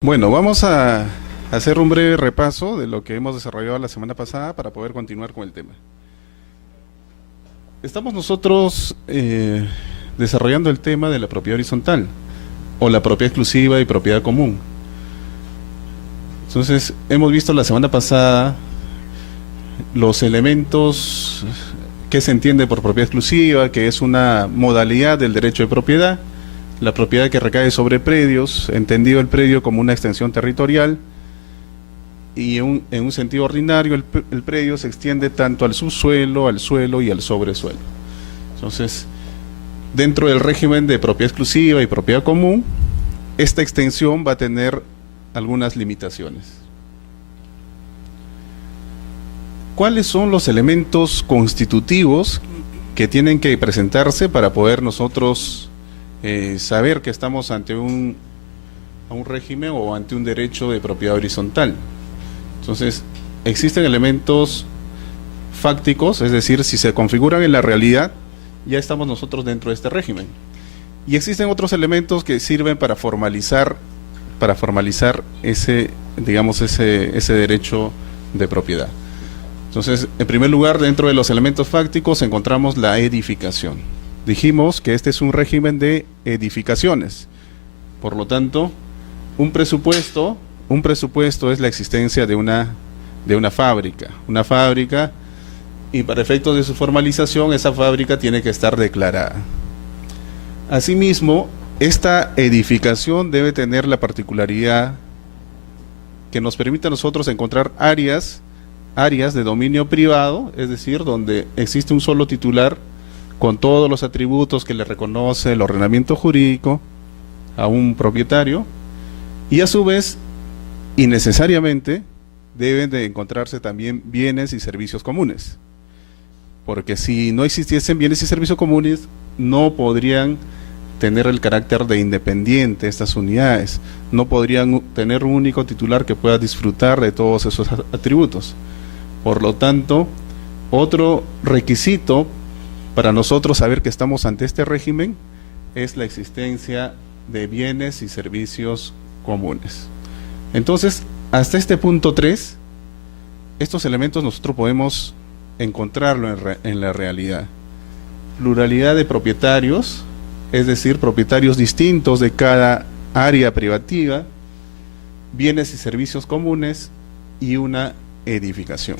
Bueno, vamos a hacer un breve repaso de lo que hemos desarrollado la semana pasada para poder continuar con el tema. Estamos nosotros desarrollando el tema de la propiedad horizontal o la propiedad exclusiva y propiedad común. Entonces, hemos visto la semana pasada los elementos que se entiende por propiedad exclusiva, que es una modalidad del derecho de propiedad, la propiedad que recae sobre predios, entendido el predio como una extensión territorial, y en un sentido ordinario el predio se extiende tanto al subsuelo, al suelo y al sobresuelo. Entonces, dentro del régimen de propiedad exclusiva y propiedad común, esta extensión va a tener algunas limitaciones. ¿Cuáles son los elementos constitutivos que tienen que presentarse para poder nosotros saber que estamos ante un régimen o ante un derecho de propiedad horizontal? Entonces, existen elementos fácticos, es decir, si se configuran en la realidad, ya estamos nosotros dentro de este régimen. Y existen otros elementos que sirven para formalizar ese, digamos, ese derecho de propiedad. Entonces, en primer lugar, dentro de los elementos fácticos encontramos la edificación. Dijimos que este es un régimen de edificaciones. Por lo tanto, un presupuesto es la existencia de una fábrica. Una fábrica, y para efectos de su formalización, esa fábrica tiene que estar declarada. Asimismo, esta edificación debe tener la particularidad que nos permite a nosotros encontrar áreas de dominio privado, es decir, donde existe un solo titular con todos los atributos que le reconoce el ordenamiento jurídico a un propietario, y a su vez, y necesariamente, deben de encontrarse también bienes y servicios comunes, porque si no existiesen bienes y servicios comunes, no podrían tener el carácter de independiente estas unidades, no podrían tener un único titular que pueda disfrutar de todos esos atributos. Por lo tanto, otro requisito para nosotros saber que estamos ante este régimen es la existencia de bienes y servicios comunes. Entonces, hasta este punto 3, estos elementos nosotros podemos encontrarlo en la realidad. Pluralidad de propietarios, es decir, propietarios distintos de cada área privativa, bienes y servicios comunes y una edificación.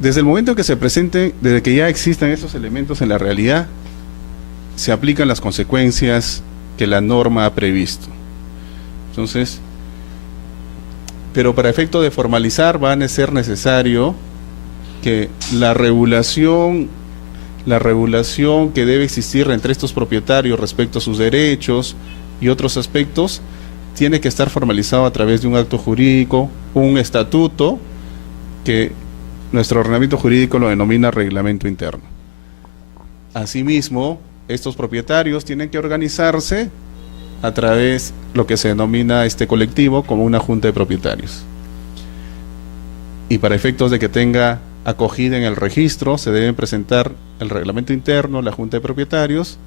Desde el momento que se presenten, desde que ya existan esos elementos en la realidad, se aplican las consecuencias que la norma ha previsto. Entonces, pero para efecto de formalizar va a ser necesario que la regulación que debe existir entre estos propietarios respecto a sus derechos y otros aspectos tiene que estar formalizado a través de un acto jurídico, un estatuto, que nuestro ordenamiento jurídico lo denomina reglamento interno. Asimismo, estos propietarios tienen que organizarse a través de lo que se denomina este colectivo como una junta de propietarios. Y para efectos de que tenga acogida en el registro, se deben presentar el reglamento interno, la junta de propietarios,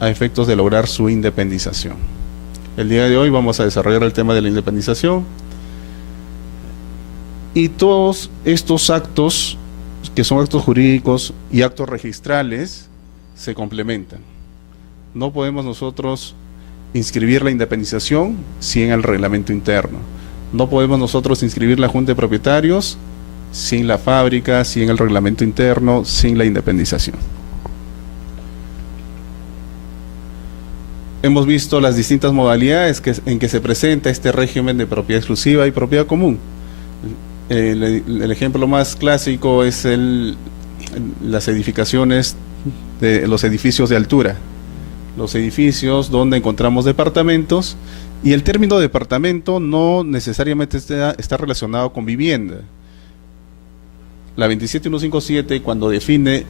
a efectos de lograr su independización. El día de hoy vamos a desarrollar el tema de la independización. Y todos estos actos, que son actos jurídicos y actos registrales, se complementan. No podemos nosotros inscribir la independización sin el reglamento interno. No podemos nosotros inscribir la junta de propietarios sin la fábrica, sin el reglamento interno, sin la independización. Hemos visto las distintas modalidades en que se presenta este régimen de propiedad exclusiva y propiedad común. El ejemplo más clásico es las edificaciones de los edificios de altura, los edificios donde encontramos departamentos, y el término departamento no necesariamente está relacionado con vivienda. La 27157, cuando define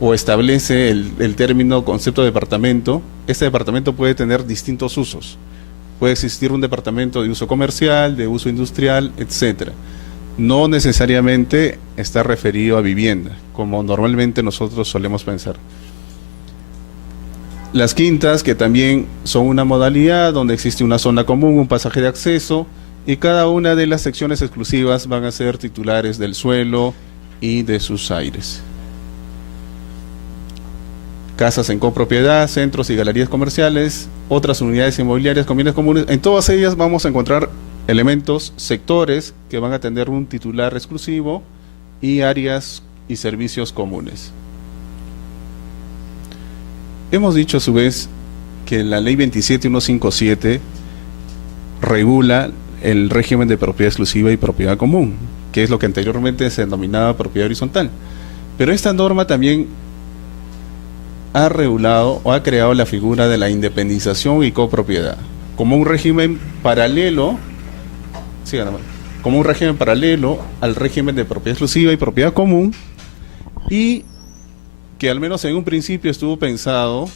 o establece el término concepto de departamento, este departamento puede tener distintos usos. Puede existir un departamento de uso comercial, de uso industrial, etcétera. No necesariamente está referido a vivienda, como normalmente nosotros solemos pensar. Las quintas, que también son una modalidad donde existe una zona común, un pasaje de acceso, y cada una de las secciones exclusivas van a ser titulares del suelo y de sus aires. Casas en copropiedad, centros y galerías comerciales, otras unidades inmobiliarias con bienes comunes, en todas ellas vamos a encontrar elementos, sectores que van a tener un titular exclusivo y áreas y servicios comunes. Hemos dicho a su vez que la ley 27157 regula el régimen de propiedad exclusiva y propiedad común, que es lo que anteriormente se denominaba propiedad horizontal. Pero esta norma también ha regulado o ha creado la figura de la independización y copropiedad como un régimen paralelo, al régimen de propiedad exclusiva y propiedad común, y que al menos en un principio estuvo pensado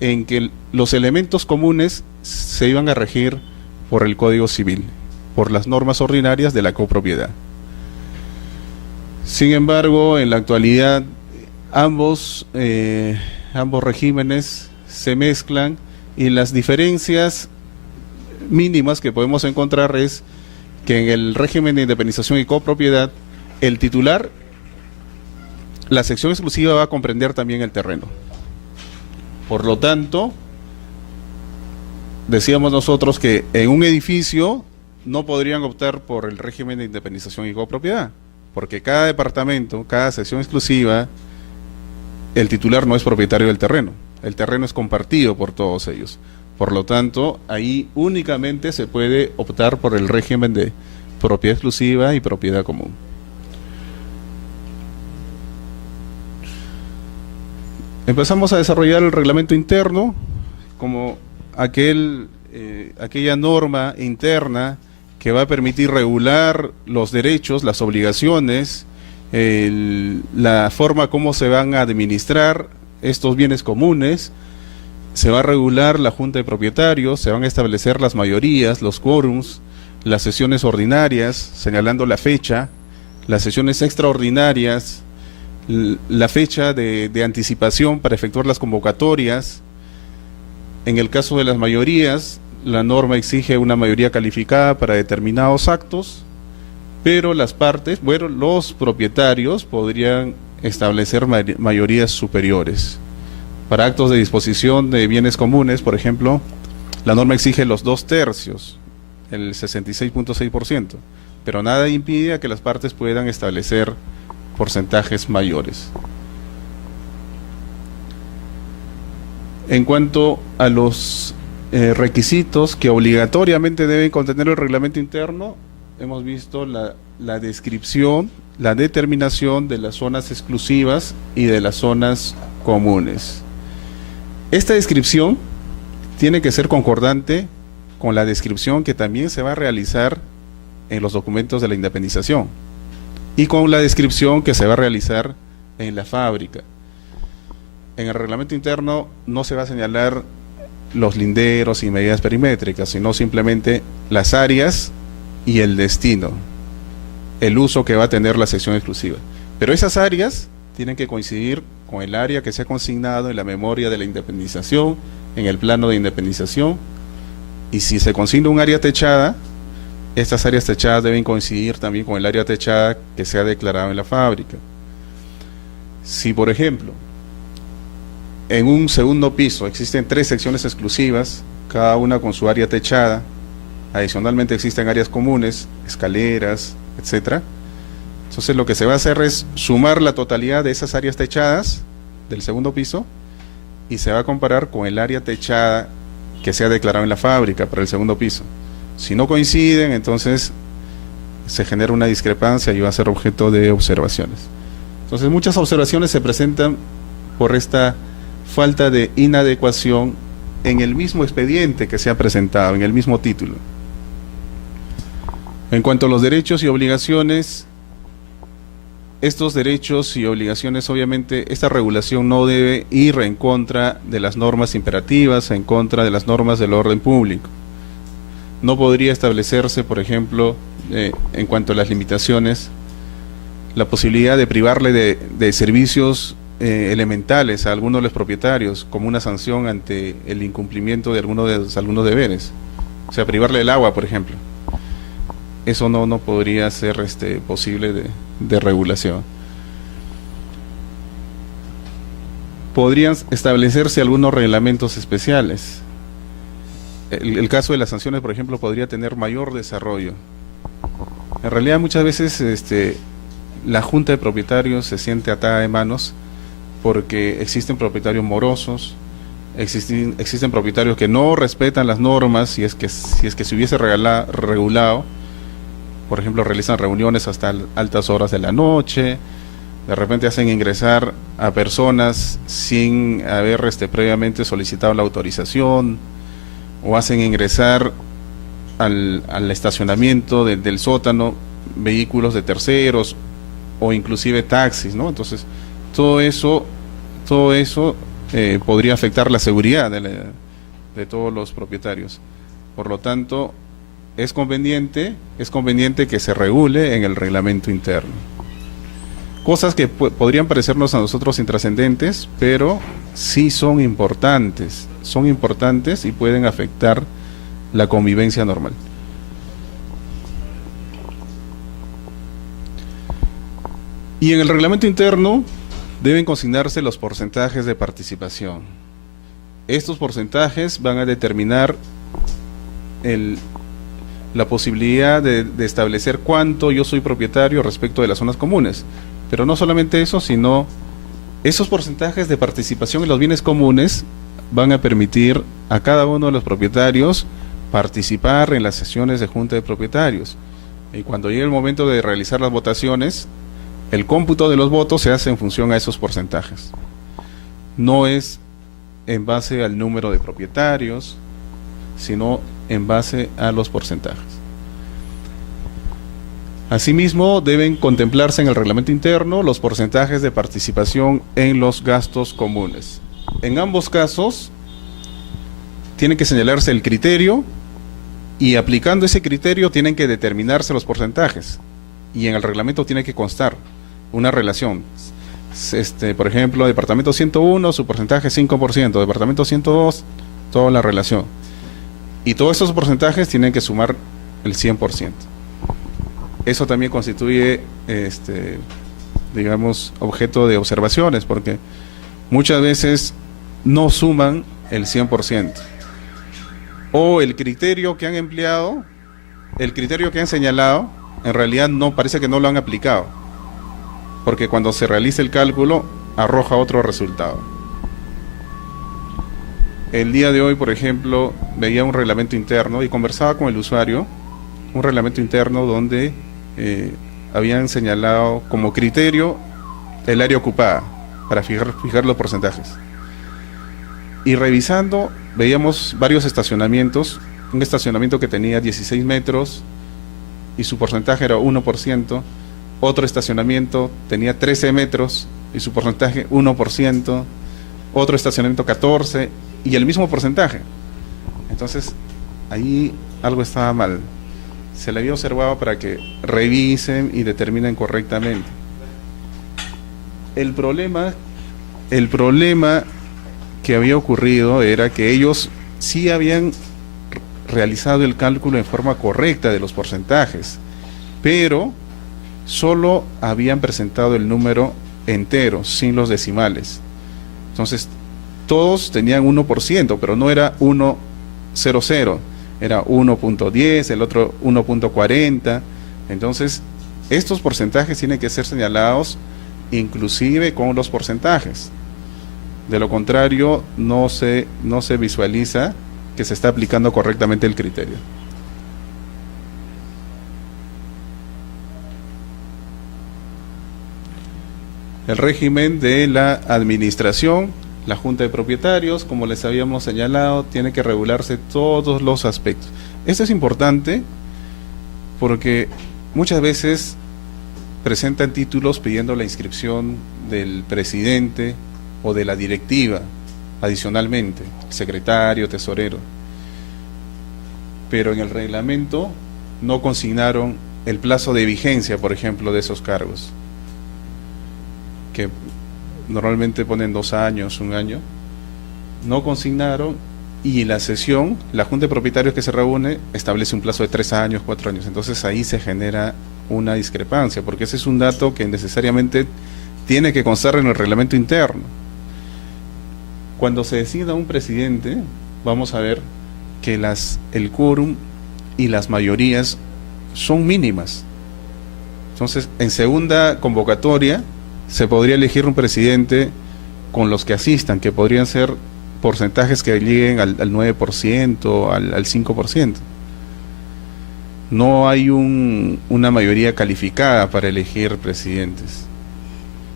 en que los elementos comunes se iban a regir por el Código Civil, por las normas ordinarias de la copropiedad. Sin embargo, en la actualidad ambos regímenes se mezclan, y las diferencias mínimas que podemos encontrar es que en el régimen de independización y copropiedad, el titular, la sección exclusiva va a comprender también el terreno. Por lo tanto, decíamos nosotros que en un edificio no podrían optar por el régimen de independización y copropiedad, porque cada departamento, cada sección exclusiva, el titular no es propietario del terreno, el terreno es compartido por todos ellos. Por lo tanto, ahí únicamente se puede optar por el régimen de propiedad exclusiva y propiedad común. Empezamos a desarrollar el reglamento interno como aquella norma interna que va a permitir regular los derechos, las obligaciones, la forma como se van a administrar estos bienes comunes. Se va a regular la junta de propietarios, se van a establecer las mayorías, los quórums, las sesiones ordinarias, señalando la fecha, las sesiones extraordinarias, la fecha de anticipación para efectuar las convocatorias. En el caso de las mayorías, la norma exige una mayoría calificada para determinados actos, pero las partes, los propietarios podrían establecer mayorías superiores. Para actos de disposición de bienes comunes, por ejemplo, la norma exige los 2/3, el 66.6%, pero nada impide a que las partes puedan establecer porcentajes mayores. En cuanto a los requisitos que obligatoriamente deben contener el reglamento interno, hemos visto la descripción, la determinación de las zonas exclusivas y de las zonas comunes. Esta descripción tiene que ser concordante con la descripción que también se va a realizar en los documentos de la independización y con la descripción que se va a realizar en la fábrica. En el reglamento interno no se va a señalar los linderos y medidas perimétricas, sino simplemente las áreas y el destino, el uso que va a tener la sección exclusiva. Pero esas áreas tienen que coincidir con el área que se ha consignado en la memoria de la independización, en el plano de independización, y si se consigna un área techada, estas áreas techadas deben coincidir también con el área techada que se ha declarado en la fábrica. Si, por ejemplo, en un segundo piso existen 3 secciones exclusivas, cada una con su área techada, adicionalmente existen áreas comunes, escaleras, etcétera. Entonces lo que se va a hacer es sumar la totalidad de esas áreas techadas del segundo piso y se va a comparar con el área techada que se ha declarado en la fábrica para el segundo piso. Si no coinciden, entonces se genera una discrepancia y va a ser objeto de observaciones. Entonces muchas observaciones se presentan por esta falta de inadecuación en el mismo expediente que se ha presentado, en el mismo título. En cuanto a los derechos y obligaciones, estos derechos y obligaciones, obviamente, esta regulación no debe ir en contra de las normas imperativas, en contra de las normas del orden público. No podría establecerse, por ejemplo, en cuanto a las limitaciones, la posibilidad de privarle de servicios elementales a algunos de los propietarios, como una sanción ante el incumplimiento de algunos deberes. O sea, privarle el agua, por ejemplo. Eso no podría ser posible de regulación. Podrían establecerse algunos reglamentos especiales. El caso de las sanciones, por ejemplo, podría tener mayor desarrollo. En realidad, muchas veces la junta de propietarios se siente atada de manos porque existen propietarios morosos, existen propietarios que no respetan las normas, si es que se hubiese regulado. Por ejemplo, realizan reuniones hasta altas horas de la noche, de repente hacen ingresar a personas sin haber previamente solicitado la autorización, o hacen ingresar al estacionamiento del sótano vehículos de terceros, o inclusive taxis, ¿no? Entonces, todo eso podría afectar la seguridad de todos los propietarios. Por lo tanto, es conveniente que se regule en el reglamento interno. Cosas que podrían parecernos a nosotros intrascendentes, pero sí son importantes y pueden afectar la convivencia normal. Y en el reglamento interno deben consignarse los porcentajes de participación. Estos porcentajes van a determinar la posibilidad de establecer cuánto yo soy propietario respecto de las zonas comunes. Pero no solamente eso, sino esos porcentajes de participación en los bienes comunes van a permitir a cada uno de los propietarios participar en las sesiones de junta de propietarios. Y cuando llegue el momento de realizar las votaciones, el cómputo de los votos se hace en función a esos porcentajes. No es en base al número de propietarios, sino en base a los porcentajes. Asimismo, deben contemplarse en el reglamento interno los porcentajes de participación en los gastos comunes. En ambos casos, tiene que señalarse el criterio y aplicando ese criterio tienen que determinarse los porcentajes. Y en el reglamento tiene que constar una relación. Por ejemplo, departamento 101, su porcentaje es 5%, departamento 102, toda la relación. Y todos esos porcentajes tienen que sumar el 100%. Eso también constituye, digamos, objeto de observaciones, porque muchas veces no suman el 100%. O el criterio que han empleado, el criterio que han señalado, en realidad no parece que no lo han aplicado, porque cuando se realiza el cálculo arroja otro resultado. El día de hoy, por ejemplo, veía un reglamento interno y conversaba con el usuario, un reglamento interno donde habían señalado como criterio el área ocupada para fijar los porcentajes. Y revisando, veíamos varios estacionamientos, un estacionamiento que tenía 16 metros y su porcentaje era 1%, otro estacionamiento tenía 13 metros y su porcentaje 1%, otro estacionamiento 14 y el mismo porcentaje. Entonces, ahí algo estaba mal. Se le había observado para que revisen y determinen correctamente. El problema que había ocurrido era que ellos sí habían realizado el cálculo en forma correcta de los porcentajes, pero solo habían presentado el número entero, sin los decimales. Entonces, todos tenían 1%, pero no era 1,00, era 1.10, el otro 1.40. Entonces, estos porcentajes tienen que ser señalados inclusive con los porcentajes. De lo contrario, no se visualiza que se está aplicando correctamente el criterio. El régimen de la administración, la junta de propietarios, como les habíamos señalado, tiene que regularse todos los aspectos. Esto es importante porque muchas veces presentan títulos pidiendo la inscripción del presidente o de la directiva, adicionalmente, secretario, tesorero. Pero en el reglamento no consignaron el plazo de vigencia, por ejemplo, de esos cargos, que normalmente ponen 2 años, 1 año, no consignaron, y la sesión, la Junta de Propietarios que se reúne, establece un plazo de 3 años, 4 años. Entonces ahí se genera una discrepancia, porque ese es un dato que necesariamente tiene que constar en el reglamento interno. Cuando se decida un presidente, vamos a ver que el quórum y las mayorías son mínimas. Entonces, en segunda convocatoria, se podría elegir un presidente con los que asistan, que podrían ser porcentajes que lleguen al 9%, al 5%. No hay una mayoría calificada para elegir presidentes,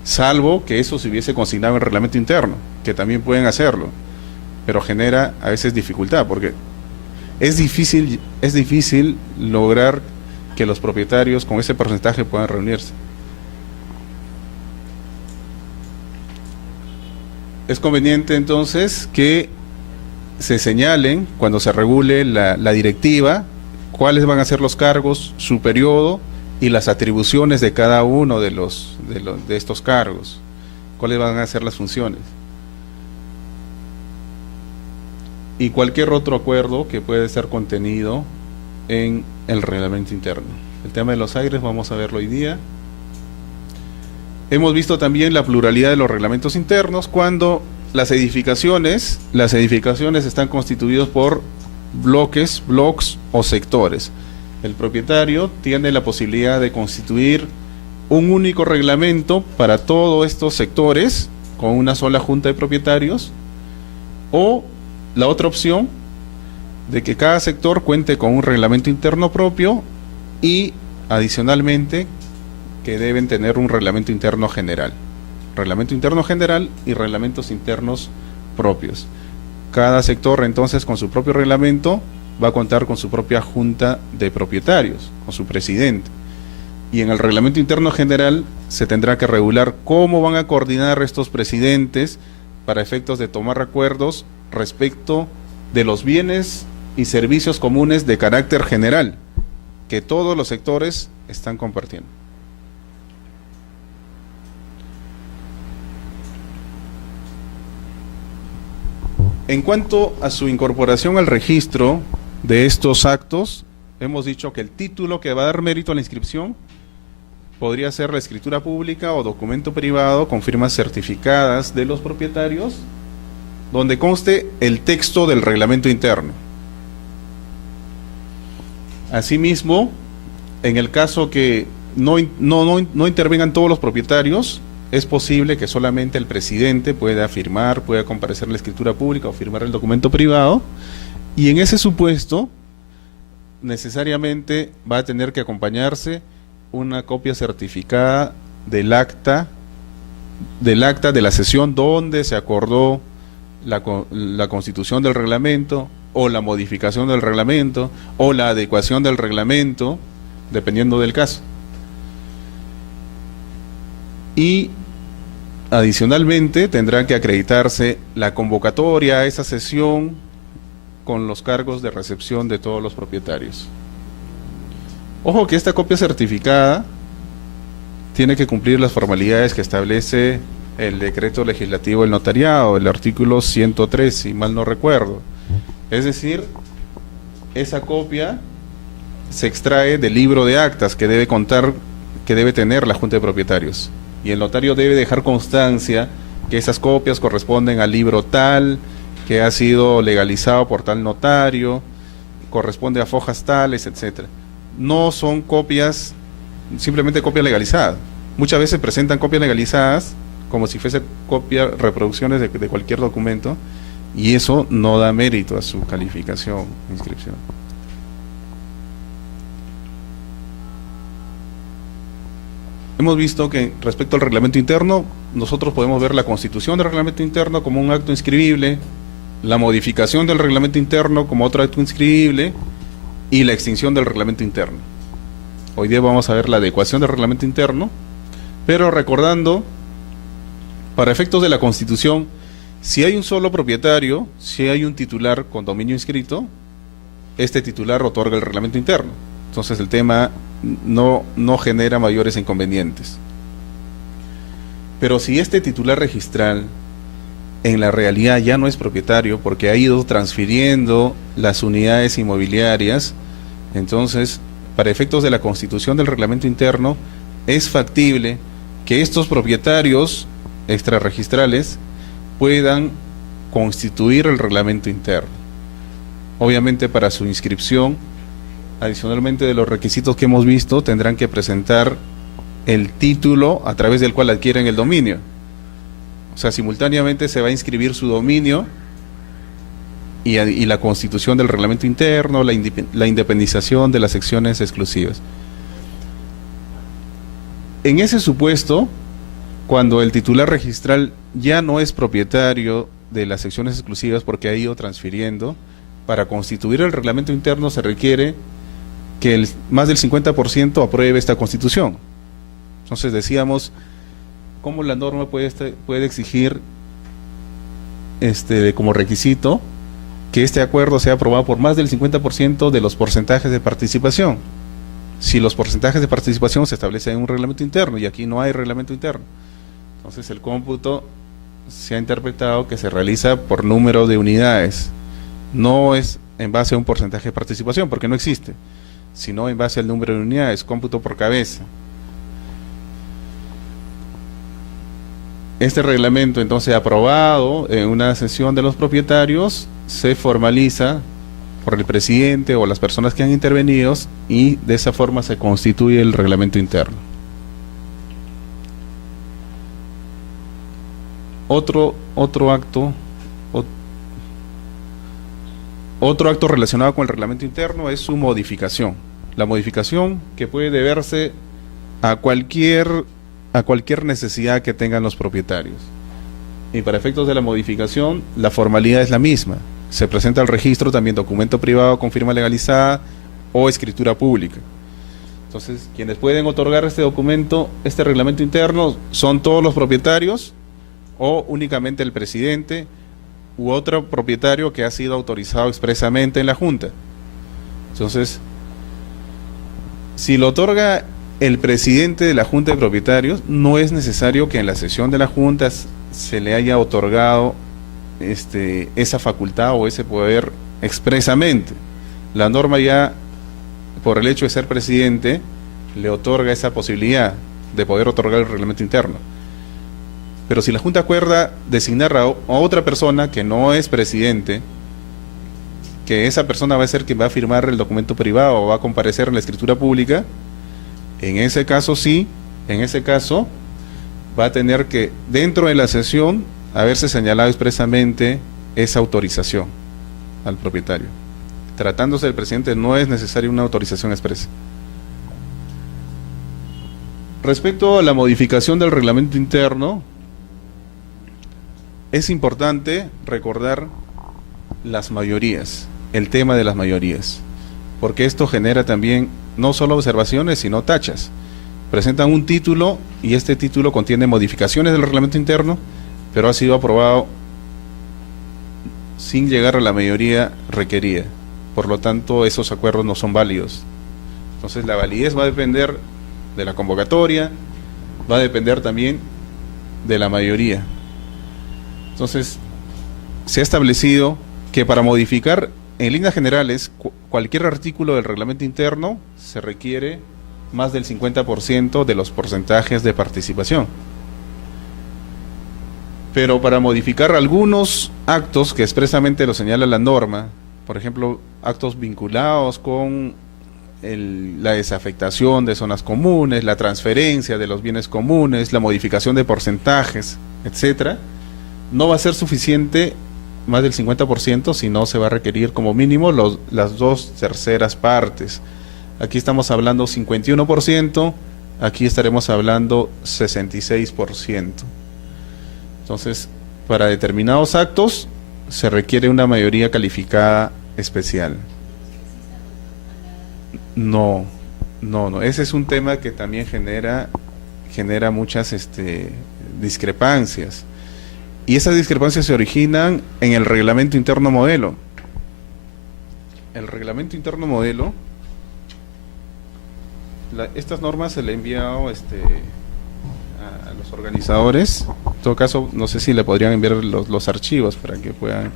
salvo que eso se hubiese consignado en el reglamento interno, que también pueden hacerlo, pero genera a veces dificultad, porque es difícil lograr que los propietarios con ese porcentaje puedan reunirse. Es conveniente entonces que se señalen, cuando se regule la directiva, cuáles van a ser los cargos, su periodo y las atribuciones de cada uno de estos cargos, cuáles van a ser las funciones, y cualquier otro acuerdo que puede ser contenido en el reglamento interno. El tema de los aires vamos a verlo hoy día. Hemos visto también la pluralidad de los reglamentos internos cuando las edificaciones están constituidas por blocks o sectores. El propietario tiene la posibilidad de constituir un único reglamento para todos estos sectores con una sola junta de propietarios, o la otra opción de que cada sector cuente con un reglamento interno propio y adicionalmente que deben tener un reglamento interno general y reglamentos internos propios. Cada sector entonces con su propio reglamento va a contar con su propia junta de propietarios, con su presidente, y en el reglamento interno general se tendrá que regular cómo van a coordinar estos presidentes para efectos de tomar acuerdos respecto de los bienes y servicios comunes de carácter general que todos los sectores están compartiendo. En cuanto a su incorporación al registro de estos actos, hemos dicho que el título que va a dar mérito a la inscripción podría ser la escritura pública o documento privado con firmas certificadas de los propietarios, donde conste el texto del reglamento interno. Asimismo, en el caso que no intervengan todos los propietarios, es posible que solamente el presidente pueda firmar, pueda comparecer en la escritura pública o firmar el documento privado, y en ese supuesto necesariamente va a tener que acompañarse una copia certificada del acta de la sesión donde se acordó la constitución del reglamento, o la modificación del reglamento, o la adecuación del reglamento, dependiendo del caso. Y adicionalmente tendrá que acreditarse la convocatoria a esa sesión con los cargos de recepción de todos los propietarios. Ojo que esta copia certificada tiene que cumplir las formalidades que establece el decreto legislativo del notariado, el artículo 103, si mal no recuerdo. Es decir, esa copia se extrae del libro de actas que debe tener la Junta de Propietarios, y el notario debe dejar constancia que esas copias corresponden al libro tal, que ha sido legalizado por tal notario, corresponde a fojas tales, etcétera. No son copias, simplemente copias legalizadas. Muchas veces presentan copias legalizadas como si fuese reproducciones de cualquier documento, y eso no da mérito a su calificación, inscripción. Hemos visto que respecto al reglamento interno, nosotros podemos ver la constitución del reglamento interno como un acto inscribible, la modificación del reglamento interno como otro acto inscribible, y la extinción del reglamento interno. Hoy día vamos a ver la adecuación del reglamento interno, pero recordando, para efectos de la Constitución, si hay un solo propietario, si hay un titular con dominio inscrito, este titular otorga el reglamento interno. Entonces el tema no genera mayores inconvenientes. Pero si este titular registral en la realidad ya no es propietario porque ha ido transfiriendo las unidades inmobiliarias, entonces, para efectos de la constitución del reglamento interno, es factible que estos propietarios extrarregistrales puedan constituir el reglamento interno. Obviamente, para su inscripción, adicionalmente de los requisitos que hemos visto, tendrán que presentar el título a través del cual adquieren el dominio. O sea, simultáneamente se va a inscribir su dominio y la constitución del reglamento interno, la independización de las secciones exclusivas. En ese supuesto, cuando el titular registral ya no es propietario de las secciones exclusivas porque ha ido transfiriendo, para constituir el reglamento interno se requiere que más del 50% apruebe esta constitución. Entonces decíamos, ¿cómo la norma puede exigir como requisito que este acuerdo sea aprobado por más del 50% de los porcentajes de participación? Si los porcentajes de participación se establecen en un reglamento interno y aquí no hay reglamento interno, entonces el cómputo se ha interpretado que se realiza por número de unidades, no es en base a un porcentaje de participación porque no existe, sino en base al número de unidades, cómputo por cabeza. Este reglamento, entonces, aprobado en una sesión de los propietarios, se formaliza por el presidente o las personas que han intervenido y de esa forma se constituye el reglamento interno. Otro acto relacionado con el reglamento interno es su modificación. La modificación que puede deberse a cualquier necesidad que tengan los propietarios. Y para efectos de la modificación, la formalidad es la misma. Se presenta al registro también documento privado con firma legalizada o escritura pública. Entonces, quienes pueden otorgar este documento, este reglamento interno, son todos los propietarios o únicamente el presidente u otro propietario que ha sido autorizado expresamente en la Junta. Entonces, si lo otorga el presidente de la Junta de Propietarios, no es necesario que en la sesión de la Junta se le haya otorgado esa facultad o ese poder expresamente. La norma ya, por el hecho de ser presidente, le otorga esa posibilidad de poder otorgar el reglamento interno. Pero si la Junta acuerda designar a otra persona que no es presidente, que esa persona va a ser quien va a firmar el documento privado o va a comparecer en la escritura pública, en ese caso sí, va a tener que, dentro de la sesión, haberse señalado expresamente esa autorización al propietario. Tratándose del presidente, no es necesaria una autorización expresa. Respecto a la modificación del reglamento interno, es importante recordar las mayorías, el tema de las mayorías, porque esto genera también no solo observaciones, sino tachas. Presentan un título y este título contiene modificaciones del reglamento interno, pero ha sido aprobado sin llegar a la mayoría requerida. Por lo tanto, esos acuerdos no son válidos. Entonces, la validez va a depender de la convocatoria, va a depender también de la mayoría. Entonces, se ha establecido que para modificar en líneas generales cualquier artículo del reglamento interno se requiere más del 50% de los porcentajes de participación. Pero para modificar algunos actos que expresamente lo señala la norma, por ejemplo, actos vinculados con la desafectación de zonas comunes, la transferencia de los bienes comunes, la modificación de porcentajes, etcétera, no va a ser suficiente más del 50%, sino se va a requerir como mínimo las 2/3 partes. Aquí estamos hablando 51%, aquí estaremos hablando 66%. Entonces, para determinados actos se requiere una mayoría calificada especial. No, ese es un tema que también genera muchas discrepancias. Y esas discrepancias se originan en el reglamento interno modelo. El reglamento interno modelo, estas normas se le he enviado a los organizadores. En todo caso, no sé si le podrían enviar los archivos para que puedan.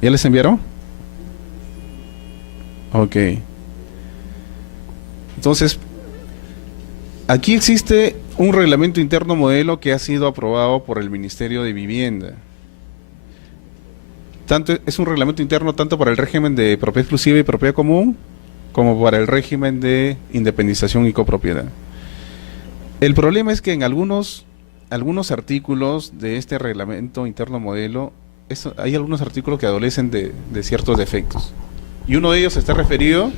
¿Ya les enviaron? Ok. Entonces, aquí existe un reglamento interno modelo que ha sido aprobado por el Ministerio de Vivienda. Es un reglamento interno tanto para el régimen de propiedad exclusiva y propiedad común, como para el régimen de independización y copropiedad. El problema es que en algunos artículos de este reglamento interno modelo, hay algunos artículos que adolecen de ciertos defectos. Y uno de ellos está referido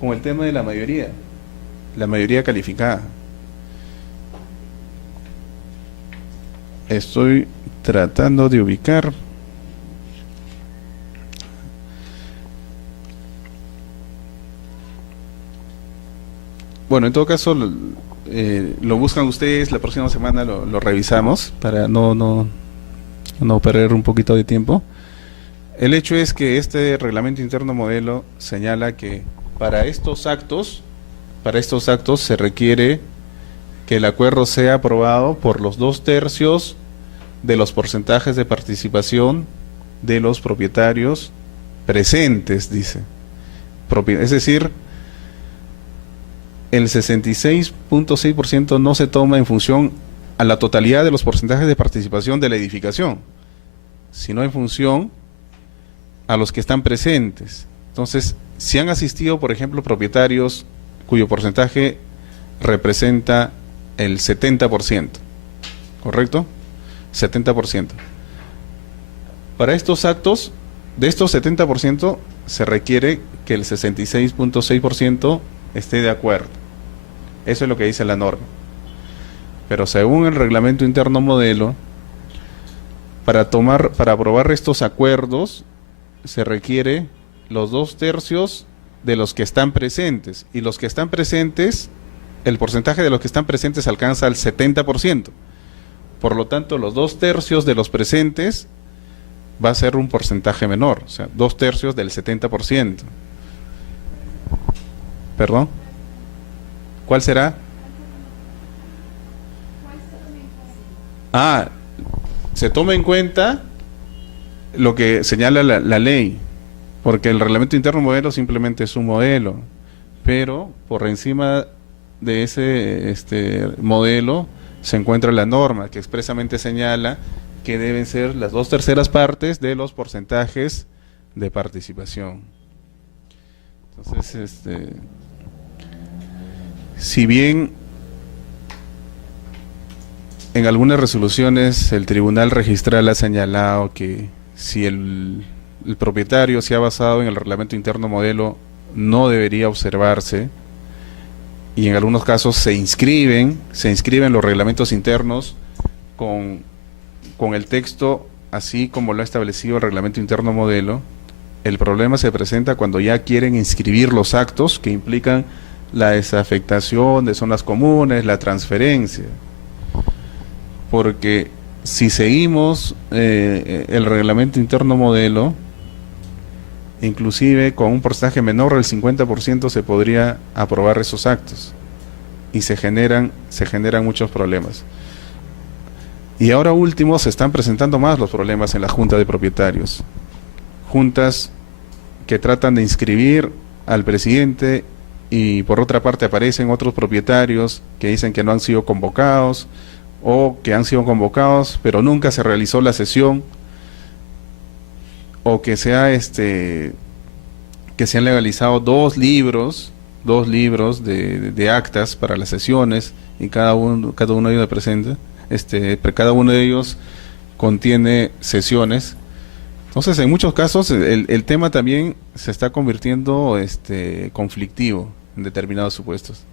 con el tema de la mayoría calificada. Estoy tratando de ubicar. Bueno, en todo caso, lo buscan ustedes, la próxima semana lo revisamos para no perder un poquito de tiempo. El hecho es que este reglamento interno modelo señala que para estos actos se requiere que el acuerdo sea aprobado por los 2/3 de los porcentajes de participación de los propietarios presentes, dice. Es decir, el 66.6% no se toma en función a la totalidad de los porcentajes de participación de la edificación, sino en función a los que están presentes. Entonces, si han asistido, por ejemplo, propietarios cuyo porcentaje representa el 70%, ¿correcto? 70%. Para estos actos, de estos 70%, se requiere que el 66.6% esté de acuerdo. Eso es lo que dice la norma. Pero según el reglamento interno modelo, para aprobar estos acuerdos, se requiere los 2/3 de los que están presentes. Y los que están presentes, el porcentaje de los que están presentes alcanza el 70%. Por lo tanto, los 2/3 de los presentes va a ser un porcentaje menor, o sea, 2/3 del 70%. ¿Perdón? ¿Cuál será? Se toma en cuenta lo que señala la ley, porque el reglamento interno modelo simplemente es un modelo, pero por encima de ese modelo se encuentra la norma que expresamente señala que deben ser las 2/3 partes de los porcentajes de participación. Entonces, si bien en algunas resoluciones el tribunal registral ha señalado que si el propietario se ha basado en el reglamento interno modelo, no debería observarse, y en algunos casos se inscriben los reglamentos internos con el texto así como lo ha establecido el reglamento interno modelo. El problema se presenta cuando ya quieren inscribir los actos que implican la desafectación de zonas comunes, la transferencia. Porque si seguimos el reglamento interno modelo, inclusive con un porcentaje menor del 50% se podría aprobar esos actos y se generan muchos problemas. Y ahora último se están presentando más los problemas en la junta de propietarios. Juntas que tratan de inscribir al presidente y por otra parte aparecen otros propietarios que dicen que no han sido convocados o que han sido convocados pero nunca se realizó la sesión, o que se han legalizado dos libros de actas para las sesiones y cada uno de ellos presente, cada uno de ellos contiene sesiones. Entonces, en muchos casos el tema también se está convirtiendo conflictivo en determinados supuestos.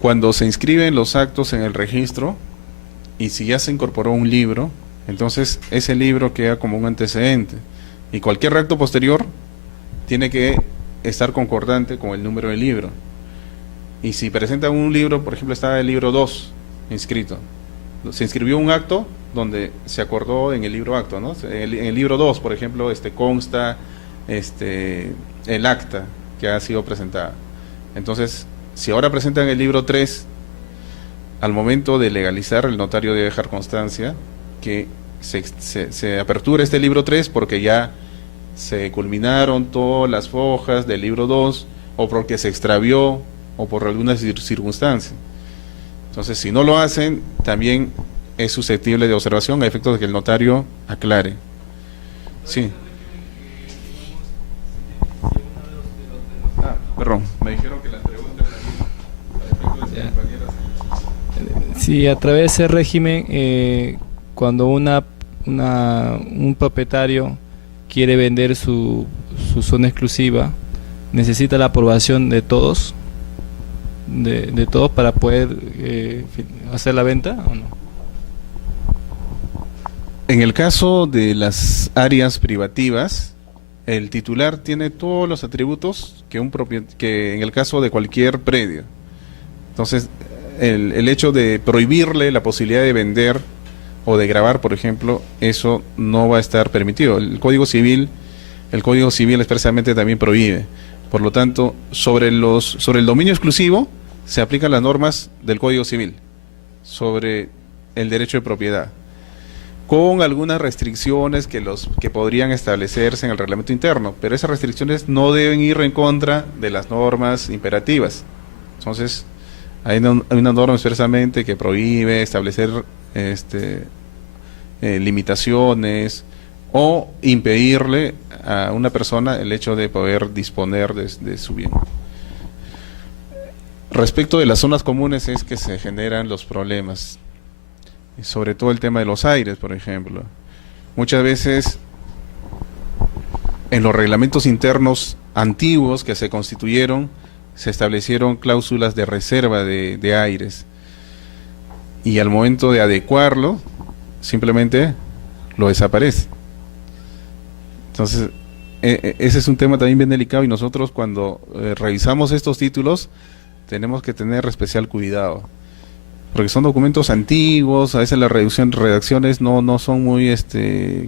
Cuando se inscriben los actos en el registro y si ya se incorporó un libro, entonces ese libro queda como un antecedente y cualquier acto posterior tiene que estar concordante con el número del libro. Y si presentan un libro, por ejemplo, está el libro 2 inscrito. Se inscribió un acto donde se acordó en el libro acto, ¿no? En el libro 2, por ejemplo, consta el acta que ha sido presentada. Entonces, si ahora presentan el libro 3, al momento de legalizar, el notario debe dejar constancia que se apertura este libro 3 porque ya se culminaron todas las hojas del libro 2, o porque se extravió, o por alguna circunstancia. Entonces, si no lo hacen, también es susceptible de observación a efectos de que el notario aclare. Sí. Perdón, me dijeron que las preguntas eran Sí, a través de ese régimen, cuando un propietario quiere vender su zona exclusiva, necesita la aprobación de todos, de todos para poder hacer la venta, ¿o no? En el caso de las áreas privativas, el titular tiene todos los atributos que en el caso de cualquier predio. Entonces, el hecho de prohibirle la posibilidad de vender o de grabar, por ejemplo, eso no va a estar permitido. El Código Civil expresamente también prohíbe. Por lo tanto, sobre el dominio exclusivo se aplican las normas del Código Civil sobre el derecho de propiedad, con algunas restricciones que podrían establecerse en el reglamento interno, pero esas restricciones no deben ir en contra de las normas imperativas. Entonces, hay una norma expresamente que prohíbe establecer limitaciones o impedirle a una persona el hecho de poder disponer de su bien. Respecto de las zonas comunes es que se generan los problemas, sobre todo el tema de los aires, por ejemplo. Muchas veces en los reglamentos internos antiguos que se constituyeron, se establecieron cláusulas de reserva de aires, y al momento de adecuarlo, simplemente lo desaparece. Entonces, ese es un tema también bien delicado, y nosotros cuando revisamos estos títulos tenemos que tener especial cuidado, porque son documentos antiguos, a veces las redacciones no son muy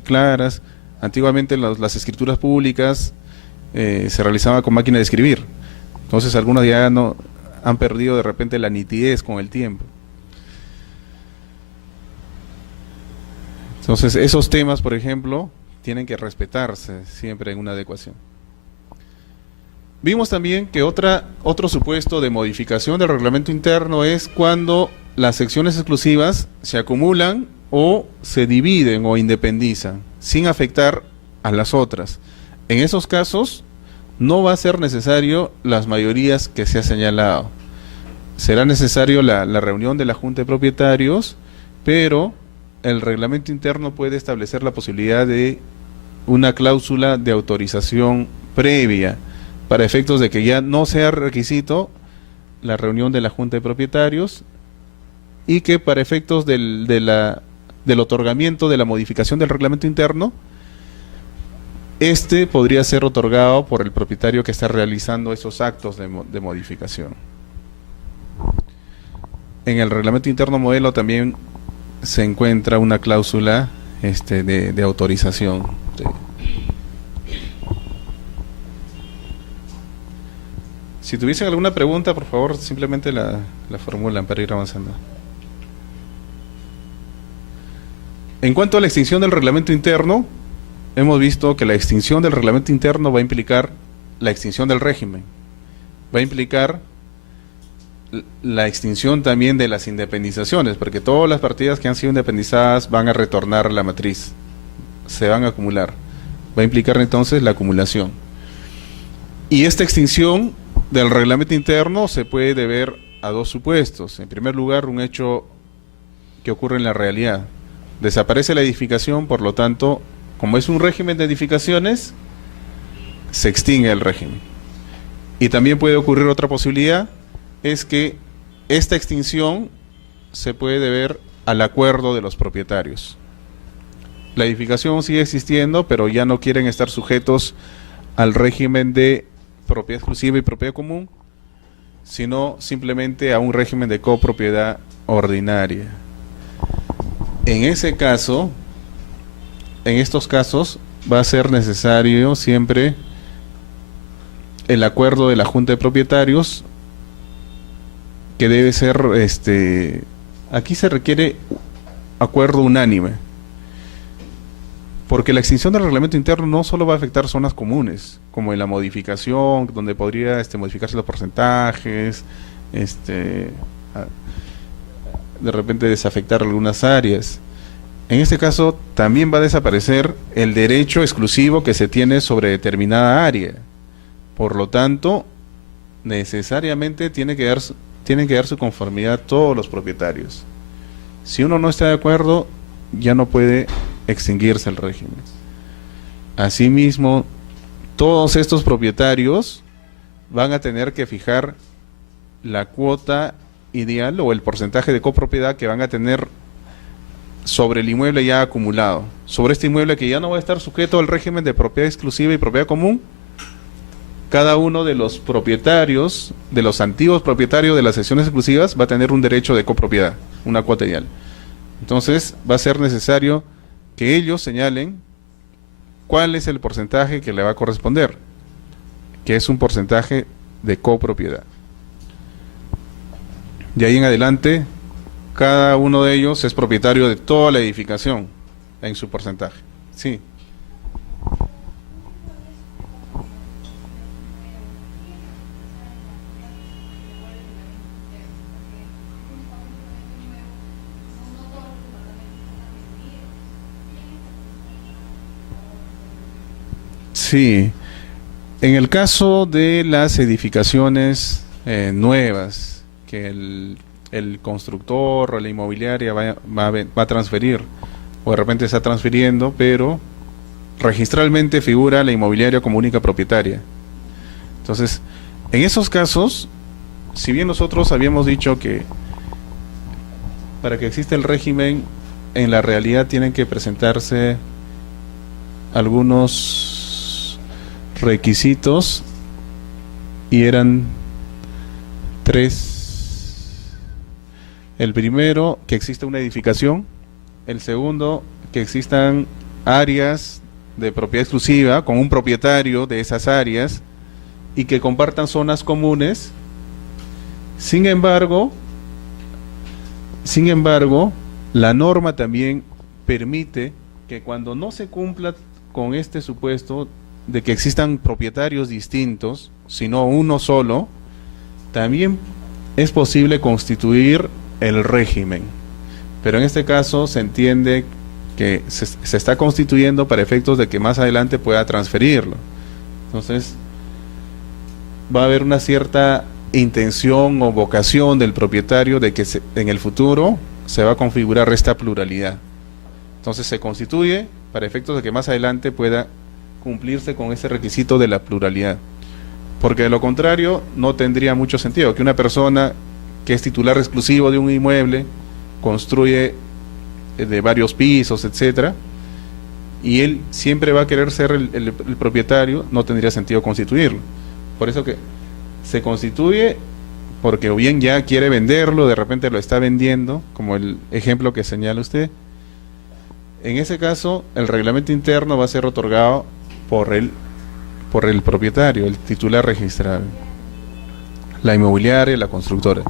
claras. Antiguamente las escrituras públicas se realizaban con máquina de escribir, entonces algunas ya no han perdido de repente la nitidez con el tiempo. Entonces esos temas, por ejemplo, tienen que respetarse siempre en una adecuación. Vimos también que otro supuesto de modificación del reglamento interno es cuando las secciones exclusivas se acumulan o se dividen o independizan sin afectar a las otras. En esos casos no va a ser necesario las mayorías que se ha señalado. Será necesario la reunión de la Junta de Propietarios, pero el reglamento interno puede establecer la posibilidad de una cláusula de autorización previa, para efectos de que ya no sea requisito la reunión de la Junta de Propietarios, y que para efectos del otorgamiento de la modificación del reglamento interno, podría ser otorgado por el propietario que está realizando esos actos de modificación. En el reglamento interno modelo también se encuentra una cláusula de autorización. Si tuviesen alguna pregunta, por favor, simplemente la formulan para ir avanzando. En cuanto a la extinción del reglamento interno, hemos visto que la extinción del reglamento interno va a implicar la extinción del régimen, va a implicar la extinción también de las independizaciones, porque todas las partidas que han sido independizadas van a retornar a la matriz, se van a acumular, va a implicar entonces la acumulación. Y esta extinción del reglamento interno se puede deber a dos supuestos. En primer lugar, un hecho que ocurre en la realidad. Desaparece la edificación, por lo tanto, como es un régimen de edificaciones, se extingue el régimen. Y también puede ocurrir otra posibilidad, es que esta extinción se puede deber al acuerdo de los propietarios. La edificación sigue existiendo, pero ya no quieren estar sujetos al régimen de propiedad exclusiva y propiedad común, sino simplemente a un régimen de copropiedad ordinaria. En ese caso, en estos casos, va a ser necesario siempre el acuerdo de la Junta de Propietarios, que debe ser, aquí se requiere acuerdo unánime, porque la extinción del reglamento interno no solo va a afectar zonas comunes, como en la modificación, donde podría modificarse los porcentajes, de repente desafectar algunas áreas. En este caso también va a desaparecer el derecho exclusivo que se tiene sobre determinada área. Por lo tanto, necesariamente tienen que dar su conformidad todos los propietarios. Si uno no está de acuerdo, ya no puede extinguirse el régimen. Asimismo, todos estos propietarios van a tener que fijar la cuota ideal o el porcentaje de copropiedad que van a tener sobre el inmueble ya acumulado, sobre este inmueble que ya no va a estar sujeto al régimen de propiedad exclusiva y propiedad común. Cada uno de los propietarios, de los antiguos propietarios de las secciones exclusivas, va a tener un derecho de copropiedad, una cuota ideal. Entonces va a ser necesario que ellos señalen cuál es el porcentaje que le va a corresponder, que es un porcentaje de copropiedad. De ahí en adelante, cada uno de ellos es propietario de toda la edificación en su porcentaje. Sí. Sí. En el caso de las edificaciones nuevas, que el constructor o la inmobiliaria va a transferir, o de repente está transfiriendo, pero registralmente figura la inmobiliaria como única propietaria. Entonces, en esos casos, si bien nosotros habíamos dicho que para que exista el régimen, en la realidad tienen que presentarse algunos requisitos, y eran 3. El primero, que exista una edificación. El segundo, que existan áreas de propiedad exclusiva con un propietario de esas áreas y que compartan zonas comunes. Sin embargo, la norma también permite que cuando no se cumpla con este supuesto de que existan propietarios distintos, sino uno solo, también es posible constituir el régimen. Pero en este caso se entiende que se está constituyendo para efectos de que más adelante pueda transferirlo. Entonces va a haber una cierta intención o vocación del propietario de que en el futuro se va a configurar esta pluralidad. Entonces se constituye para efectos de que más adelante pueda cumplirse con ese requisito de la pluralidad, porque de lo contrario no tendría mucho sentido que una persona que es titular exclusivo de un inmueble construye de varios pisos, etcétera, y él siempre va a querer ser el propietario. No tendría sentido constituirlo. Por eso que se constituye, porque o bien ya quiere venderlo, de repente lo está vendiendo, como el ejemplo que señala usted. En ese caso, el reglamento interno va a ser otorgado por el propietario, el titular registral, la inmobiliaria, la constructora.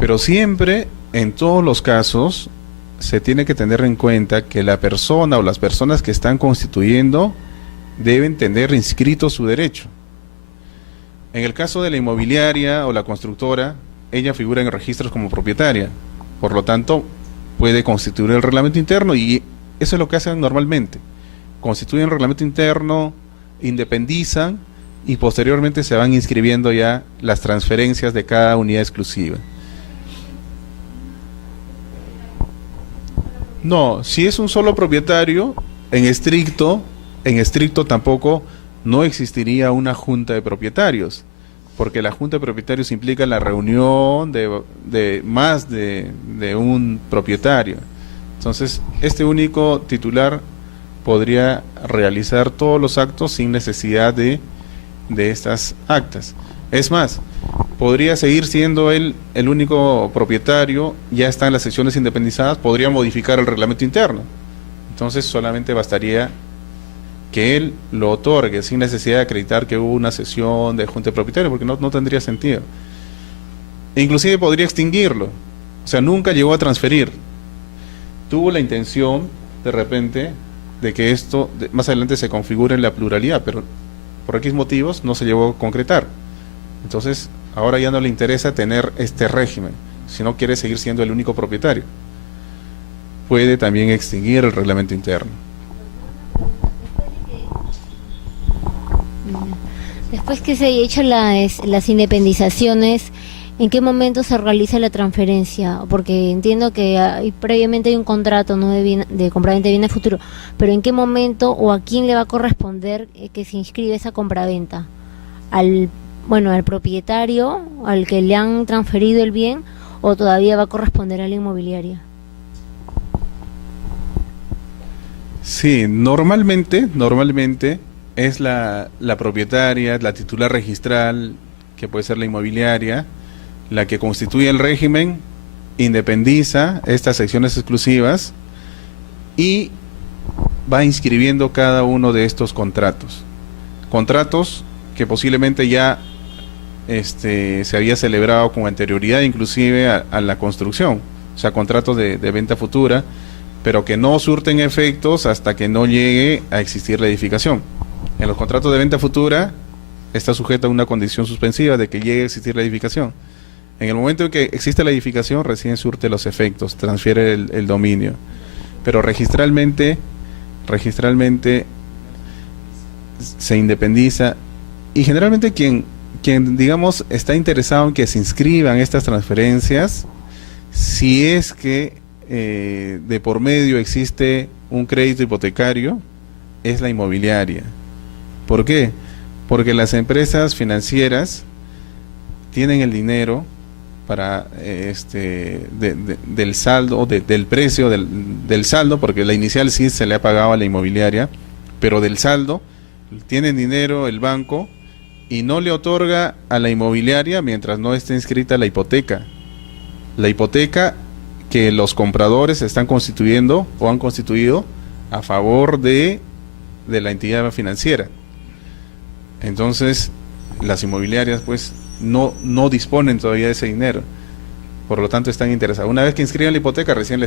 Pero siempre, en todos los casos, se tiene que tener en cuenta que la persona o las personas que están constituyendo deben tener inscrito su derecho. En el caso de la inmobiliaria o la constructora, ella figura en registros como propietaria, por lo tanto puede constituir el reglamento interno, y eso es lo que hacen normalmente: constituyen el reglamento interno, independizan y posteriormente se van inscribiendo ya las transferencias de cada unidad exclusiva. No, si es un solo propietario, en estricto tampoco no existiría una junta de propietarios, porque la junta de propietarios implica la reunión de más de un propietario. Entonces, este único titular podría realizar todos los actos sin necesidad de estas actas. Es más, podría seguir siendo él el único propietario, ya está en las secciones independizadas, podría modificar el reglamento interno. Entonces solamente bastaría que él lo otorgue sin necesidad de acreditar que hubo una sesión de junta de propietarios, porque no tendría sentido. E inclusive podría extinguirlo, o sea, nunca llegó a transferir. Tuvo la intención, de repente, de que esto más adelante se configure en la pluralidad, pero por X motivos no se llegó a concretar. Entonces, ahora ya no le interesa tener este régimen, si no quiere seguir siendo el único propietario. Puede también extinguir el reglamento interno. Después que se haya hecho las independizaciones, ¿en qué momento se realiza la transferencia? Porque entiendo que previamente hay un contrato, ¿no?, de compraventa de bienes futuro, pero ¿en qué momento o a quién le va a corresponder que se inscribe esa compraventa? ¿Al propietario, al que le han transferido el bien, o todavía va a corresponder a la inmobiliaria? Sí, normalmente es la propietaria, la titular registral, que puede ser la inmobiliaria, la que constituye el régimen, independiza estas secciones exclusivas y va inscribiendo cada uno de estos contratos. Contratos que posiblemente ya se había celebrado con anterioridad, inclusive a la construcción, o sea, contratos de venta futura, pero que no surten efectos hasta que no llegue a existir la edificación. En los contratos de venta futura está sujeto a una condición suspensiva de que llegue a existir la edificación. En el momento en que existe la edificación, recién surte los efectos, transfiere el dominio. Pero registralmente se independiza, y generalmente quien digamos está interesado en que se inscriban estas transferencias, si es que de por medio existe un crédito hipotecario, es la inmobiliaria. ¿Por qué? Porque las empresas financieras tienen el dinero para del saldo, del precio del saldo, porque la inicial sí se le ha pagado a la inmobiliaria, pero del saldo tienen dinero el banco y no le otorga a la inmobiliaria mientras no esté inscrita la hipoteca. La hipoteca que los compradores están constituyendo o han constituido a favor de la entidad financiera. Entonces, las inmobiliarias pues no disponen todavía de ese dinero, por lo tanto están interesadas. Una vez que inscriban la hipoteca, recién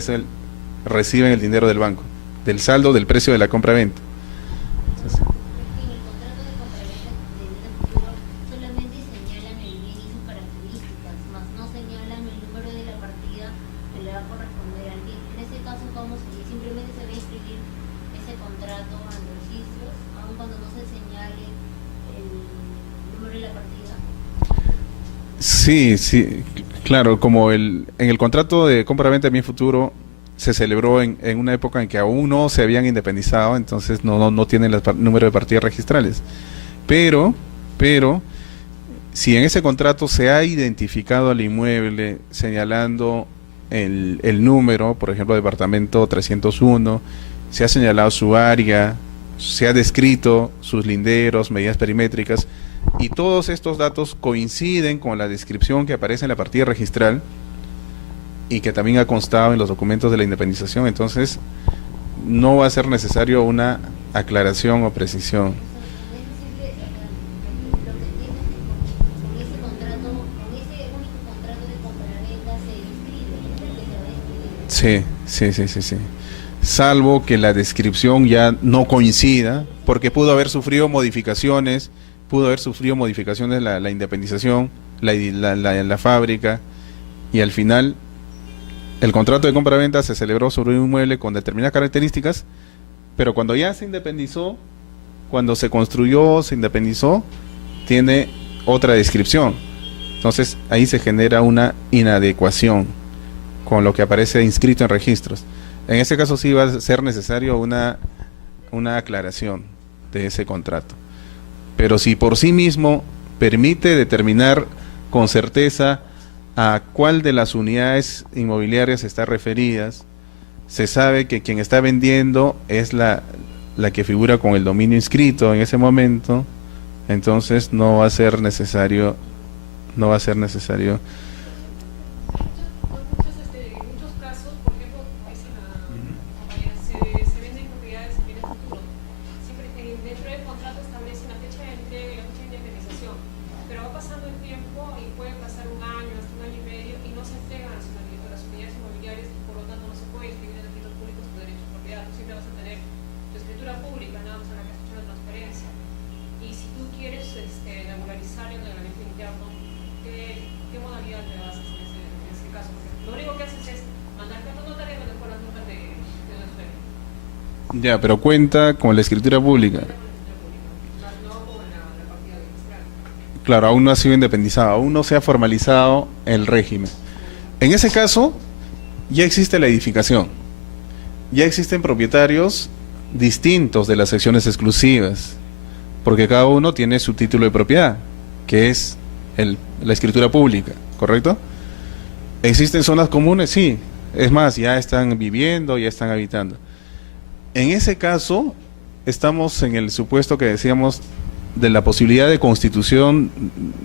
reciben el dinero del banco, del saldo del precio de la compra-venta. Entonces, sí, claro, como en el contrato de compra-venta de bien futuro se celebró en una época en que aún no se habían independizado, entonces no tienen el número de partidas registrales. Pero, si en ese contrato se ha identificado al inmueble señalando el número, por ejemplo, departamento 301, se ha señalado su área, se ha descrito sus linderos, medidas perimétricas, y todos estos datos coinciden con la descripción que aparece en la partida registral y que también ha constado en los documentos de la independización, entonces no va a ser necesario una aclaración o precisión. Sí. Salvo que la descripción ya no coincida, porque pudo haber sufrido modificaciones la independización, la fábrica, y al final el contrato de compra-venta se celebró sobre un inmueble con determinadas características, pero cuando ya se independizó, cuando se construyó, se independizó, tiene otra descripción. Entonces ahí se genera una inadecuación con lo que aparece inscrito en registros. En ese caso sí va a ser necesario una aclaración de ese contrato. Pero si por sí mismo permite determinar con certeza a cuál de las unidades inmobiliarias está referidas, se sabe que quien está vendiendo es la que figura con el dominio inscrito en ese momento, entonces no va a ser necesario no va a ser necesario. Muchos casos, por ejemplo, dicen se venden propiedades en bienes futuros. Siempre dentro del contrato establece la fecha de entrega y la fecha de indemnización, pero va pasando el tiempo y puede pasar un año, hasta un año y medio, y no se entregan a las unidades inmobiliarias y por lo tanto no se puede inscribir en los títulos públicos tu derecho de propiedad. Tú siempre vas a tener tu escritura pública, nada más en la que has hecho la transferencia. Y si tú quieres regularizar el reglamento interno, ¿qué modalidad te vas a hacer en ese caso? Porque lo único que haces es mandar carta notaria y mejor las notas de transferencia. Ya, pero cuenta con la escritura pública. Claro, aún no ha sido independizado, aún no se ha formalizado el régimen. En ese caso, ya existe la edificación. Ya existen propietarios distintos de las secciones exclusivas, porque cada uno tiene su título de propiedad, que es la escritura pública, ¿correcto? ¿Existen zonas comunes? Sí. Es más, ya están viviendo, ya están habitando. En ese caso, estamos en el supuesto que decíamos de la posibilidad de constitución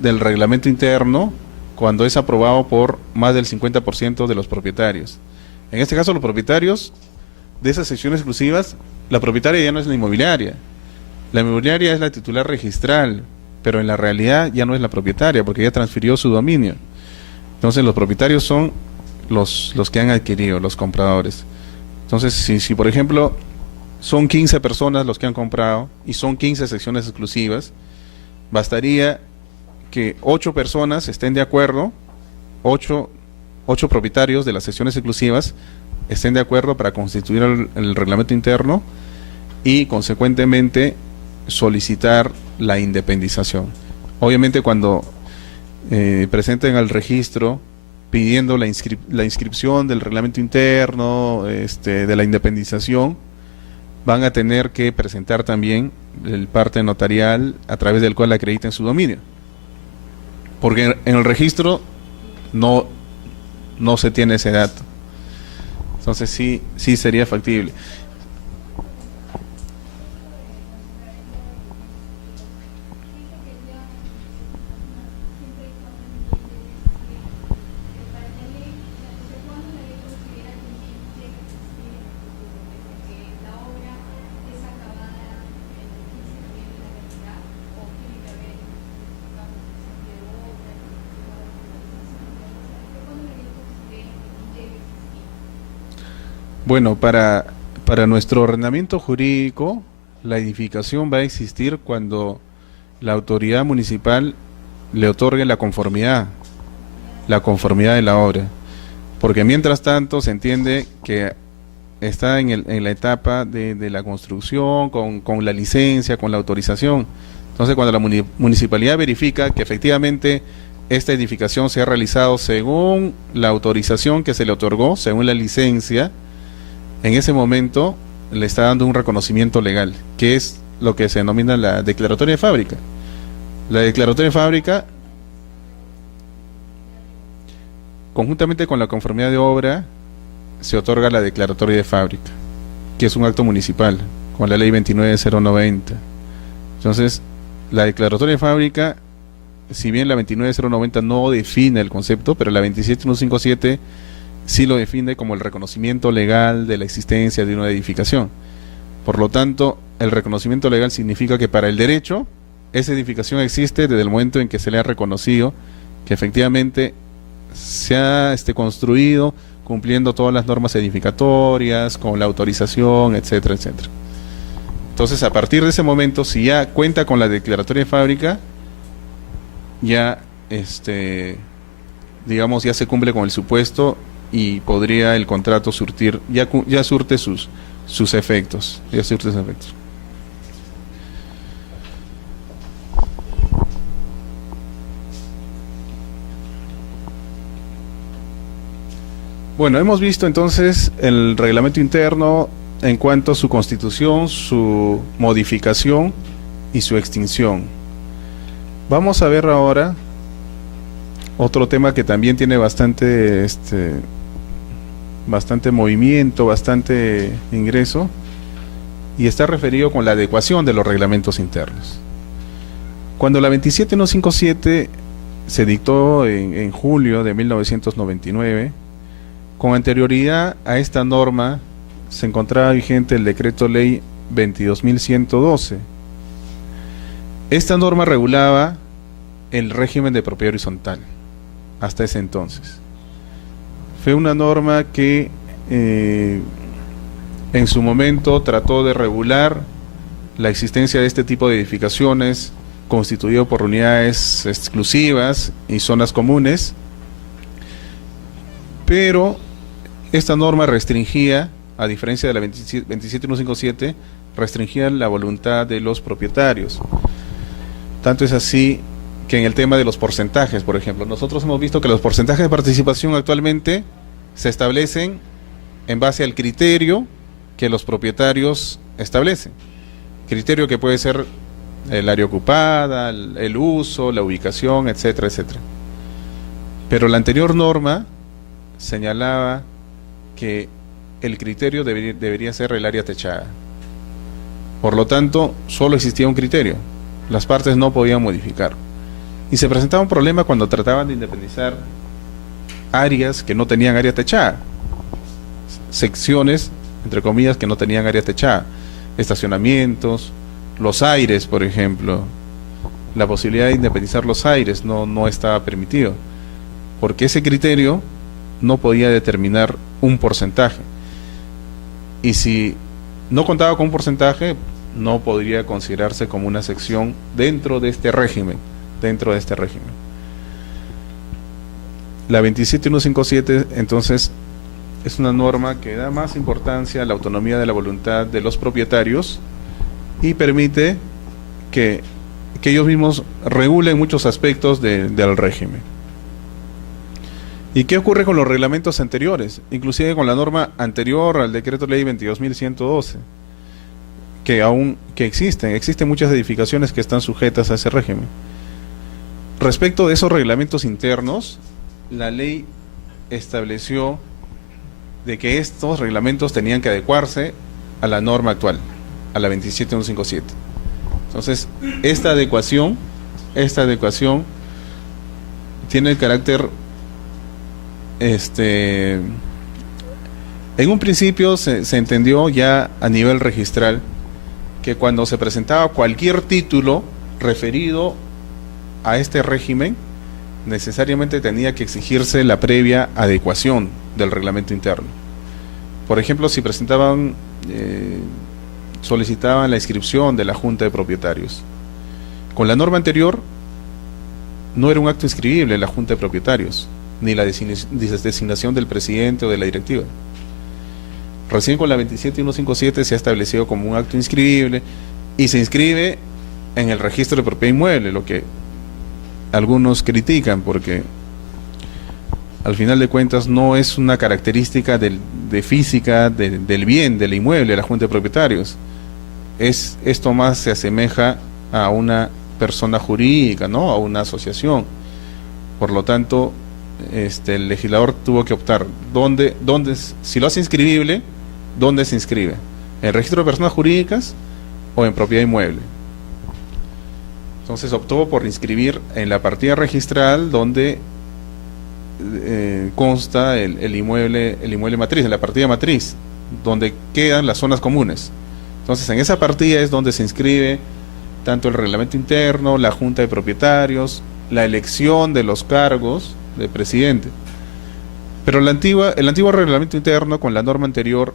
del reglamento interno cuando es aprobado por más del 50% de los propietarios. En este caso, los propietarios de esas secciones exclusivas, la propietaria ya no es la inmobiliaria. La inmobiliaria es la titular registral, pero en la realidad ya no es la propietaria porque ya transfirió su dominio. Entonces, los propietarios son los que han adquirido, los compradores. Entonces, si por ejemplo son 15 personas los que han comprado y son 15 secciones exclusivas, bastaría que 8 personas estén de acuerdo, 8 propietarios de las secciones exclusivas estén de acuerdo para constituir el reglamento interno y consecuentemente solicitar la independización. Obviamente cuando presenten al registro pidiendo la inscripción del reglamento interno, de la independización, van a tener que presentar también el parte notarial a través del cual acrediten su dominio. Porque en el registro no se tiene ese dato. Entonces sí sería factible. Bueno, para nuestro ordenamiento jurídico, la edificación va a existir cuando la autoridad municipal le otorgue la conformidad de la obra. Porque mientras tanto se entiende que está en la etapa de la construcción, con la licencia, con la autorización. Entonces, cuando la municipalidad verifica que efectivamente esta edificación se ha realizado según la autorización que se le otorgó, según la licencia, en ese momento le está dando un reconocimiento legal, que es lo que se denomina la declaratoria de fábrica. La declaratoria de fábrica, conjuntamente con la conformidad de obra, se otorga la declaratoria de fábrica, que es un acto municipal, con la ley 29090. Entonces, la declaratoria de fábrica, si bien la 29090 no define el concepto, pero la 27157 sí lo define como el reconocimiento legal de la existencia de una edificación. Por lo tanto, el reconocimiento legal significa que para el derecho, esa edificación existe desde el momento en que se le ha reconocido que efectivamente se ha construido cumpliendo todas las normas edificatorias, con la autorización, etcétera, etcétera. Entonces, a partir de ese momento, si ya cuenta con la declaratoria de fábrica, ya digamos, ya se cumple con el supuesto y podría el contrato surtir, ya surte sus efectos, Bueno, hemos visto entonces el reglamento interno en cuanto a su constitución, su modificación y su extinción. Vamos a ver ahora otro tema que también tiene bastante movimiento, bastante ingreso, y está referido con la adecuación de los reglamentos internos. Cuando la 27157 se dictó en julio de 1999. Con anterioridad a esta norma se encontraba vigente el decreto ley 22.112. Esta norma regulaba el régimen de propiedad horizontal hasta ese entonces. Fue una norma que en su momento trató de regular la existencia de este tipo de edificaciones constituido por unidades exclusivas y zonas comunes, pero esta norma restringía, a diferencia de la 27157, restringía la voluntad de los propietarios. Tanto es así que en el tema de los porcentajes, por ejemplo, nosotros hemos visto que los porcentajes de participación actualmente se establecen en base al criterio que los propietarios establecen. Criterio que puede ser el área ocupada, el uso, la ubicación, etcétera, etcétera. Pero la anterior norma señalaba que el criterio debería ser el área techada. Por lo tanto, solo existía un criterio. Las partes no podían modificar. Y se presentaba un problema cuando trataban de independizar áreas que no tenían área techada. Secciones, entre comillas, que no tenían área techada. Estacionamientos, los aires, por ejemplo. La posibilidad de independizar los aires no estaba permitido. Porque ese criterio no podía determinar un porcentaje. Y si no contaba con un porcentaje, no podría considerarse como una sección dentro de este régimen. La 27157, entonces, es una norma que da más importancia a la autonomía de la voluntad de los propietarios y permite que ellos mismos regulen muchos aspectos del régimen. ¿Y qué ocurre con los reglamentos anteriores? Inclusive con la norma anterior al decreto ley 22.112, que existen muchas edificaciones que están sujetas a ese régimen. Respecto de esos reglamentos internos, la ley estableció de que estos reglamentos tenían que adecuarse a la norma actual, a la 27157. Entonces, esta adecuación tiene el carácter, en un principio se entendió ya a nivel registral que cuando se presentaba cualquier título referido a este régimen, necesariamente tenía que exigirse la previa adecuación del reglamento interno. Por ejemplo, si solicitaban la inscripción de la Junta de Propietarios. Con la norma anterior, no era un acto inscribible la Junta de Propietarios, ni la designación del presidente o de la directiva. Recién con la 27157 se ha establecido como un acto inscribible y se inscribe en el registro de propiedad inmueble, lo que algunos critican porque al final de cuentas no es una característica de física del bien, del inmueble, de la Junta de Propietarios. Esto más se asemeja a una persona jurídica, ¿no? A una asociación. Por lo tanto, el legislador tuvo que optar si lo hace inscribible, ¿dónde se inscribe? ¿En el registro de personas jurídicas o en propiedad inmueble? Entonces optó por inscribir en la partida registral donde consta el inmueble matriz, en la partida matriz, donde quedan las zonas comunes. Entonces en esa partida es donde se inscribe tanto el reglamento interno, la Junta de Propietarios, la elección de los cargos de presidente. Pero el antiguo reglamento interno con la norma anterior,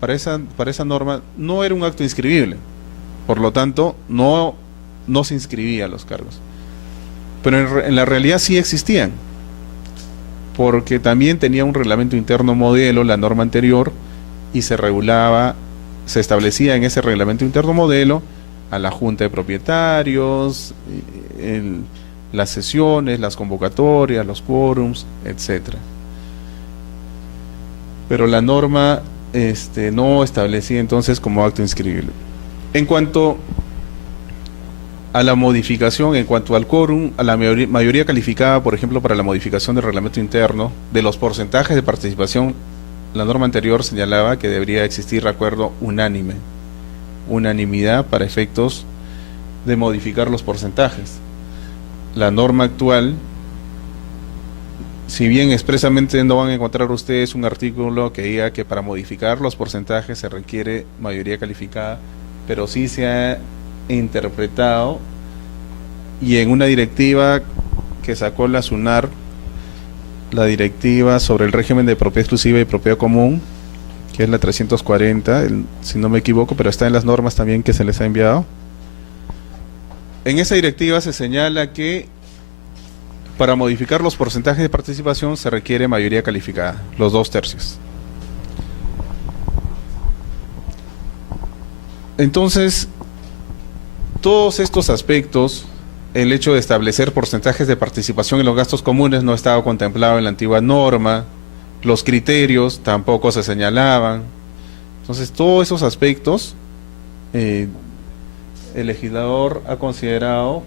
para esa norma no era un acto inscribible, por lo tanto no se inscribía los cargos. Pero en la realidad sí existían, porque también tenía un reglamento interno modelo, la norma anterior, y se establecía en ese reglamento interno modelo a la Junta de Propietarios, las sesiones, las convocatorias, los quórums, etcétera. Pero la norma no establecía entonces como acto inscribible. En cuanto a la modificación, en cuanto al quórum, a la mayoría calificada, por ejemplo, para la modificación del reglamento interno, de los porcentajes de participación, la norma anterior señalaba que debería existir acuerdo unanimidad para efectos de modificar los porcentajes. la norma actual, si bien expresamente no van a encontrar ustedes un artículo que diga que para modificar los porcentajes se requiere mayoría calificada, pero sí se ha interpretado, y en una directiva que sacó la SUNAR, la directiva sobre el régimen de propiedad exclusiva y propiedad común, que es la 340, si no me equivoco, pero está en las normas también que se les ha enviado. En esa directiva se señala que para modificar los porcentajes de participación se requiere mayoría calificada, los 2/3. Entonces, todos estos aspectos, el hecho de establecer porcentajes de participación en los gastos comunes no estaba contemplado en la antigua norma, los criterios tampoco se señalaban. Entonces, todos esos aspectos, el legislador ha considerado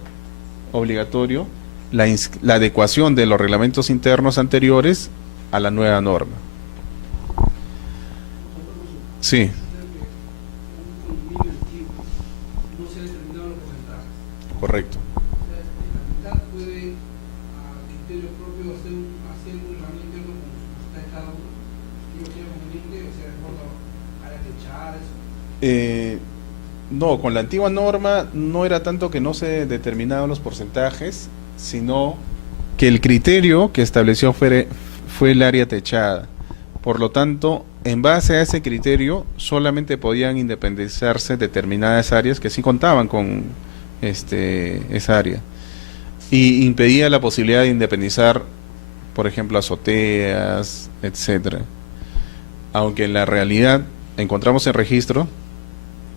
obligatorio la adecuación de los reglamentos internos anteriores a la nueva norma. Sí. Correcto. No, con la antigua norma no era tanto que no se determinaban los porcentajes, sino que el criterio que estableció fue el área techada. Por lo tanto, en base a ese criterio solamente podían independizarse determinadas áreas que sí contaban con esa área, y impedía la posibilidad de independizar, por ejemplo, azoteas, etcétera. Aunque en la realidad encontramos en registro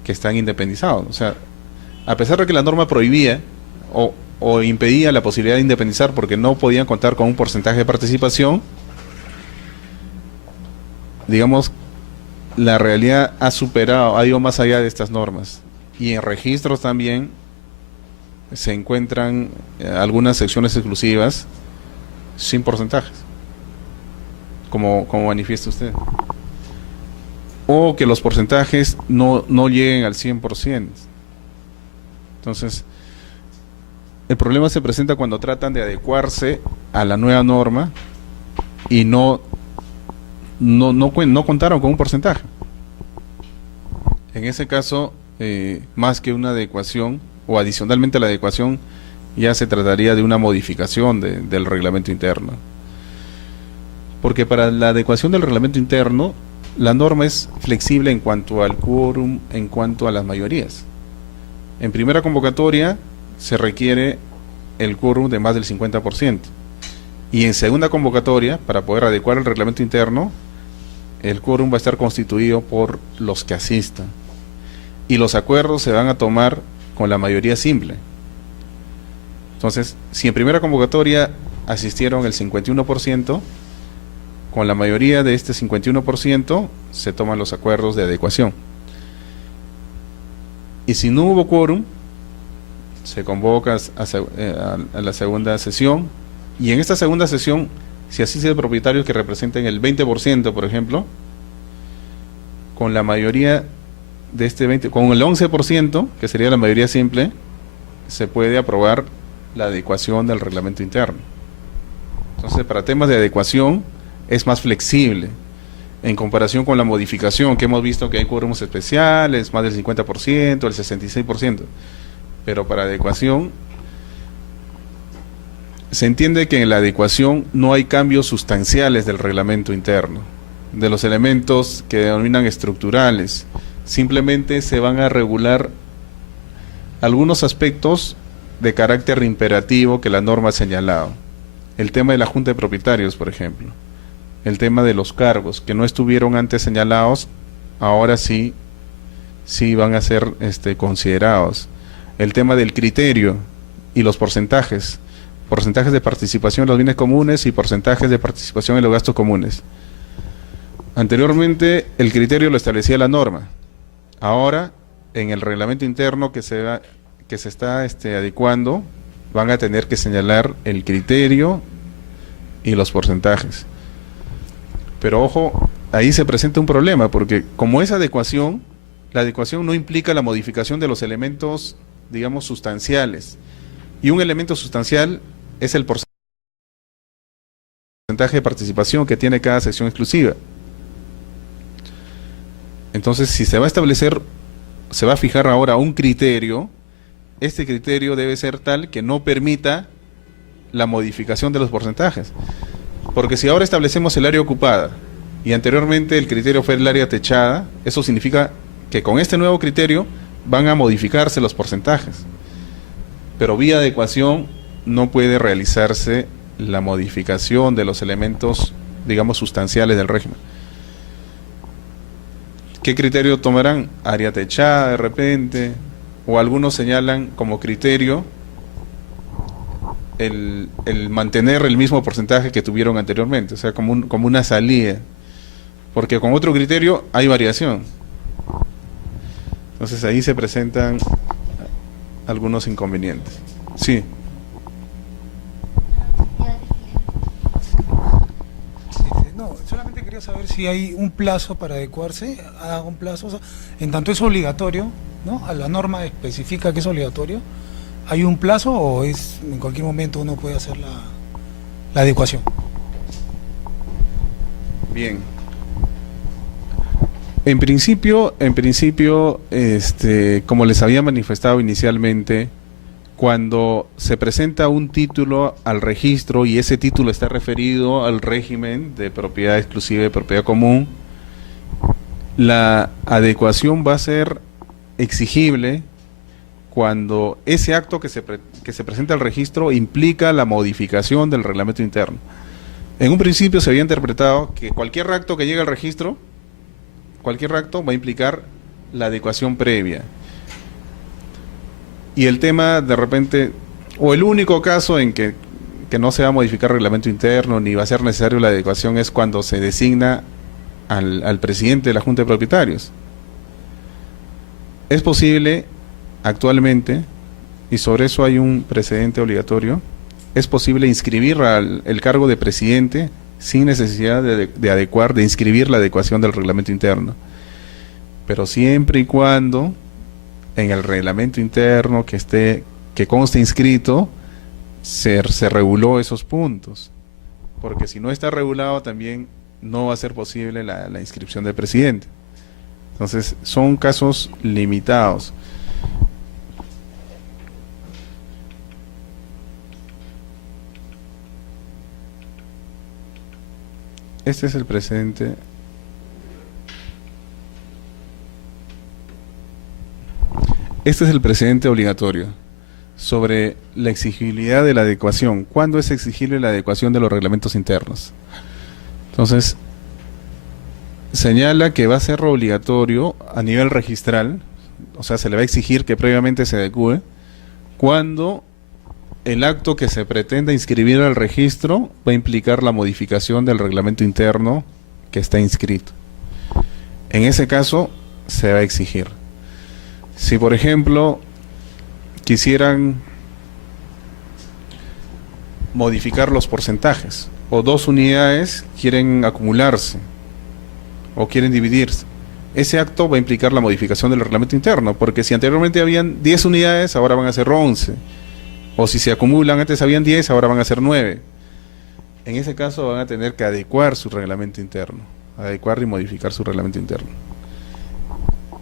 que están independizados. O sea, a pesar de que la norma prohibía o impedía la posibilidad de independizar porque no podían contar con un porcentaje de participación, digamos, la realidad ha ido más allá de estas normas. Y en registros también se encuentran algunas secciones exclusivas sin porcentajes, como manifiesta usted. O que los porcentajes no lleguen al 100%. Entonces, el problema se presenta cuando tratan de adecuarse a la nueva norma y no contaron con un porcentaje. En ese caso, más que una adecuación, o adicionalmente a la adecuación, ya se trataría de una modificación del reglamento interno. Porque para la adecuación del reglamento interno, la norma es flexible en cuanto al quórum, en cuanto a las mayorías. En primera convocatoria se requiere el quórum de más del 50%. Y en segunda convocatoria, para poder adecuar el reglamento interno, el quórum va a estar constituido por los que asistan. Y los acuerdos se van a tomar con la mayoría simple. Entonces, si en primera convocatoria asistieron el 51%, con la mayoría de este 51% se toman los acuerdos de adecuación. Y si no hubo quórum, se convoca a la segunda sesión, y en esta segunda sesión, si asisten propietarios que representen el 20%, por ejemplo, con la mayoría de este 20%, con el 11%, que sería la mayoría simple, se puede aprobar la adecuación del reglamento interno. Entonces, para temas de adecuación es más flexible en comparación con la modificación, que hemos visto que hay quórums especiales, más del 50%, el 66%, pero para adecuación se entiende que en la adecuación no hay cambios sustanciales del reglamento interno, de los elementos que denominan estructurales. Simplemente se van a regular algunos aspectos de carácter imperativo que la norma ha señalado. El tema de la junta de propietarios, por ejemplo. El tema de los cargos, que no estuvieron antes señalados, ahora sí van a ser considerados. El tema del criterio y los porcentajes de participación en los bienes comunes y porcentajes de participación en los gastos comunes. Anteriormente el criterio lo establecía la norma. Ahora, en el reglamento interno que se está adecuando, van a tener que señalar el criterio y los porcentajes. Pero ojo, ahí se presenta un problema, porque como es adecuación, la adecuación no implica la modificación de los elementos, digamos, sustanciales. Y un elemento sustancial es el porcentaje de participación que tiene cada sección exclusiva. Entonces, si se va a establecer, se va a fijar ahora un criterio, este criterio debe ser tal que no permita la modificación de los porcentajes. Porque si ahora establecemos el área ocupada y anteriormente el criterio fue el área techada, eso significa que con este nuevo criterio van a modificarse los porcentajes. Pero vía adecuación no puede realizarse la modificación de los elementos, digamos, sustanciales del régimen. ¿Qué criterio tomarán? Área techada de repente, o algunos señalan como criterio el mantener el mismo porcentaje que tuvieron anteriormente, o sea, como una salida, porque con otro criterio hay variación. Entonces ahí se presentan algunos inconvenientes. Sí. No, solamente quería saber si hay un plazo para adecuarse, a un plazo, o sea, en tanto es obligatorio, ¿no? A la norma especifica que es obligatorio, ¿hay un plazo o es en cualquier momento uno puede hacer la adecuación? Bien. En principio, como les había manifestado inicialmente, cuando se presenta un título al registro y ese título está referido al régimen de propiedad exclusiva y propiedad común, la adecuación va a ser exigible cuando ese acto que se presenta al registro implica la modificación del reglamento interno. En un principio se había interpretado que cualquier acto que llegue al registro, cualquier acto va a implicar la adecuación previa. Y el tema de repente, o el único caso en que no se va a modificar el reglamento interno ni va a ser necesario la adecuación es cuando se designa al presidente de la Junta de Propietarios. Es posible actualmente, y sobre eso hay un precedente obligatorio, es posible inscribir el cargo de presidente sin necesidad de adecuar, de inscribir la adecuación del reglamento interno. Pero siempre y cuando en el reglamento interno que conste inscrito, se reguló esos puntos. Porque si no está regulado también no va a ser posible la inscripción del presidente. Entonces son casos limitados. Este es el precedente. Este es el precedente obligatorio sobre la exigibilidad de la adecuación. ¿Cuándo es exigible la adecuación de los reglamentos internos? Entonces, señala que va a ser obligatorio a nivel registral, o sea, se le va a exigir que previamente se adecue, cuando el acto que se pretenda inscribir al registro va a implicar la modificación del reglamento interno que está inscrito. En ese caso, se va a exigir. Si, por ejemplo, quisieran modificar los porcentajes, o dos unidades quieren acumularse, o quieren dividirse, ese acto va a implicar la modificación del reglamento interno, porque si anteriormente habían 10 unidades, ahora van a ser 11. O si se acumulan, antes habían 10, ahora van a ser 9. En ese caso van a tener que adecuar su reglamento interno, adecuar y modificar su reglamento interno.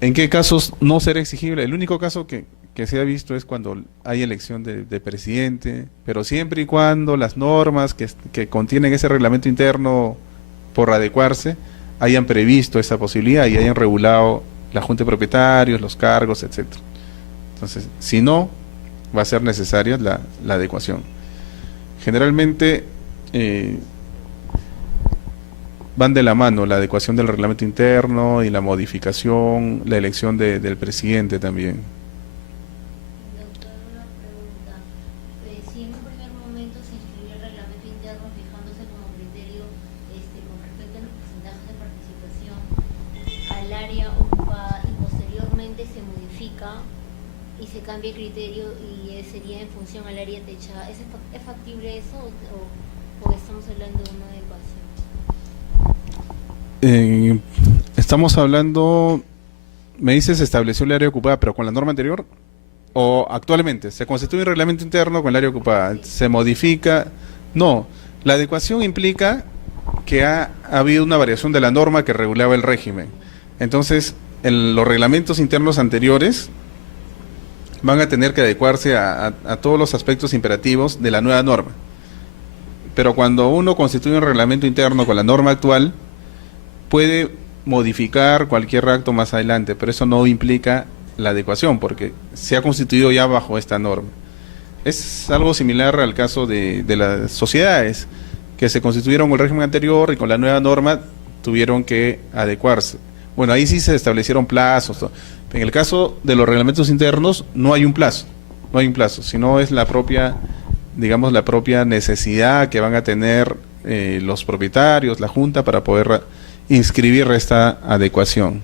¿En qué casos no será exigible? El único caso que se ha visto es cuando hay elección de presidente, pero siempre y cuando las normas que contienen ese reglamento interno por adecuarse hayan previsto esa posibilidad y hayan regulado la Junta de Propietarios, los cargos, etcétera. Entonces, si no, va a ser necesaria la adecuación. Generalmente van de la mano la adecuación del reglamento interno y la modificación, la elección del presidente también. Doctor, una pregunta. Si en un primer momento se inscribió el reglamento interno fijándose como criterio con respecto a los porcentajes de participación al área ocupada y posteriormente se modifica y se cambia el criterio y sería en función al área techada, ¿es factible eso o estamos hablando de una adecuación? Estamos hablando, me dices, estableció el área ocupada, pero con la norma anterior O actualmente, se constituye un reglamento interno con el área ocupada, se modifica. No, la adecuación implica que ha habido una variación de la norma que regulaba el régimen. Entonces, los reglamentos internos anteriores van a tener que adecuarse a todos los aspectos imperativos de la nueva norma. Pero cuando uno constituye un reglamento interno con la norma actual, puede modificar cualquier acto más adelante, pero eso no implica la adecuación, porque se ha constituido ya bajo esta norma. Es algo similar al caso de las sociedades, que se constituyeron con el régimen anterior y con la nueva norma tuvieron que adecuarse. Bueno, ahí sí se establecieron plazos. En el caso de los reglamentos internos no hay un plazo, sino es la propia, digamos, la propia necesidad que van a tener los propietarios, la Junta, para poder inscribir esta adecuación.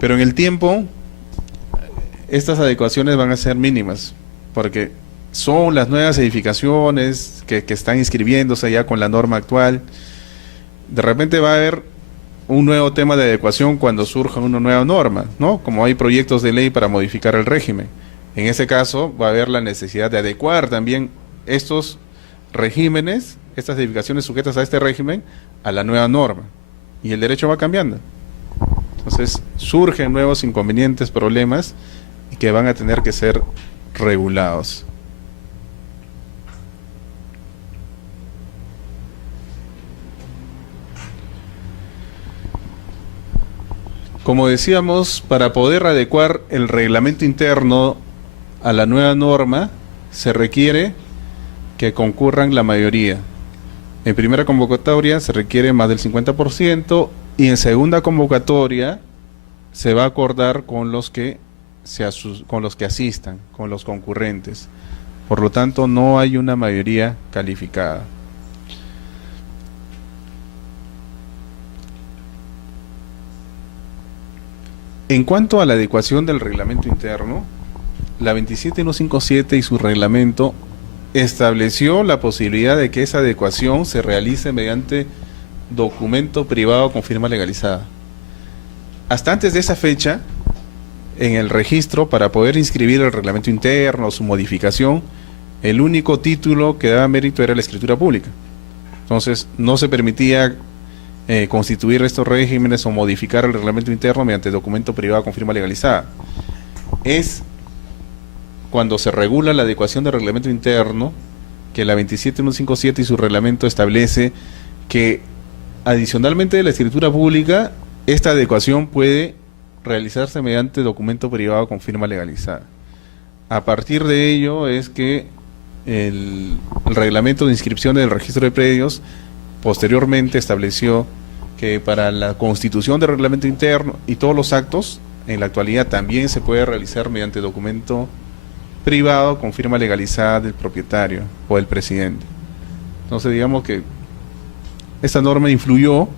Pero en el tiempo, estas adecuaciones van a ser mínimas, porque son las nuevas edificaciones que están inscribiéndose ya con la norma actual. De repente va a haber un nuevo tema de adecuación cuando surja una nueva norma, ¿no? Como hay proyectos de ley para modificar el régimen. En ese caso va a haber la necesidad de adecuar también estos regímenes, estas edificaciones sujetas a este régimen, a la nueva norma. Y el derecho va cambiando. Entonces surgen nuevos inconvenientes, problemas, que van a tener que ser regulados. Como decíamos, para poder adecuar el reglamento interno a la nueva norma, se requiere que concurran la mayoría. En primera convocatoria se requiere más del 50% y en segunda convocatoria se va a acordar con los que asistan, con los concurrentes. Por lo tanto, no hay una mayoría calificada. En cuanto a la adecuación del reglamento interno, la 27157 y su reglamento estableció la posibilidad de que esa adecuación se realice mediante documento privado con firma legalizada. Hasta antes de esa fecha, en el registro, para poder inscribir el reglamento interno o su modificación, el único título que daba mérito era la escritura pública. Entonces, no se permitía constituir estos regímenes o modificar el reglamento interno mediante documento privado con firma legalizada. Es cuando se regula la adecuación del reglamento interno que la 27157 y su reglamento establece que adicionalmente de la escritura pública, esta adecuación puede realizarse mediante documento privado con firma legalizada. A partir de ello es que el reglamento de inscripción del registro de predios posteriormente estableció que para la constitución del reglamento interno y todos los actos, en la actualidad también se puede realizar mediante documento privado con firma legalizada del propietario o del presidente. Entonces, digamos que esta norma influyó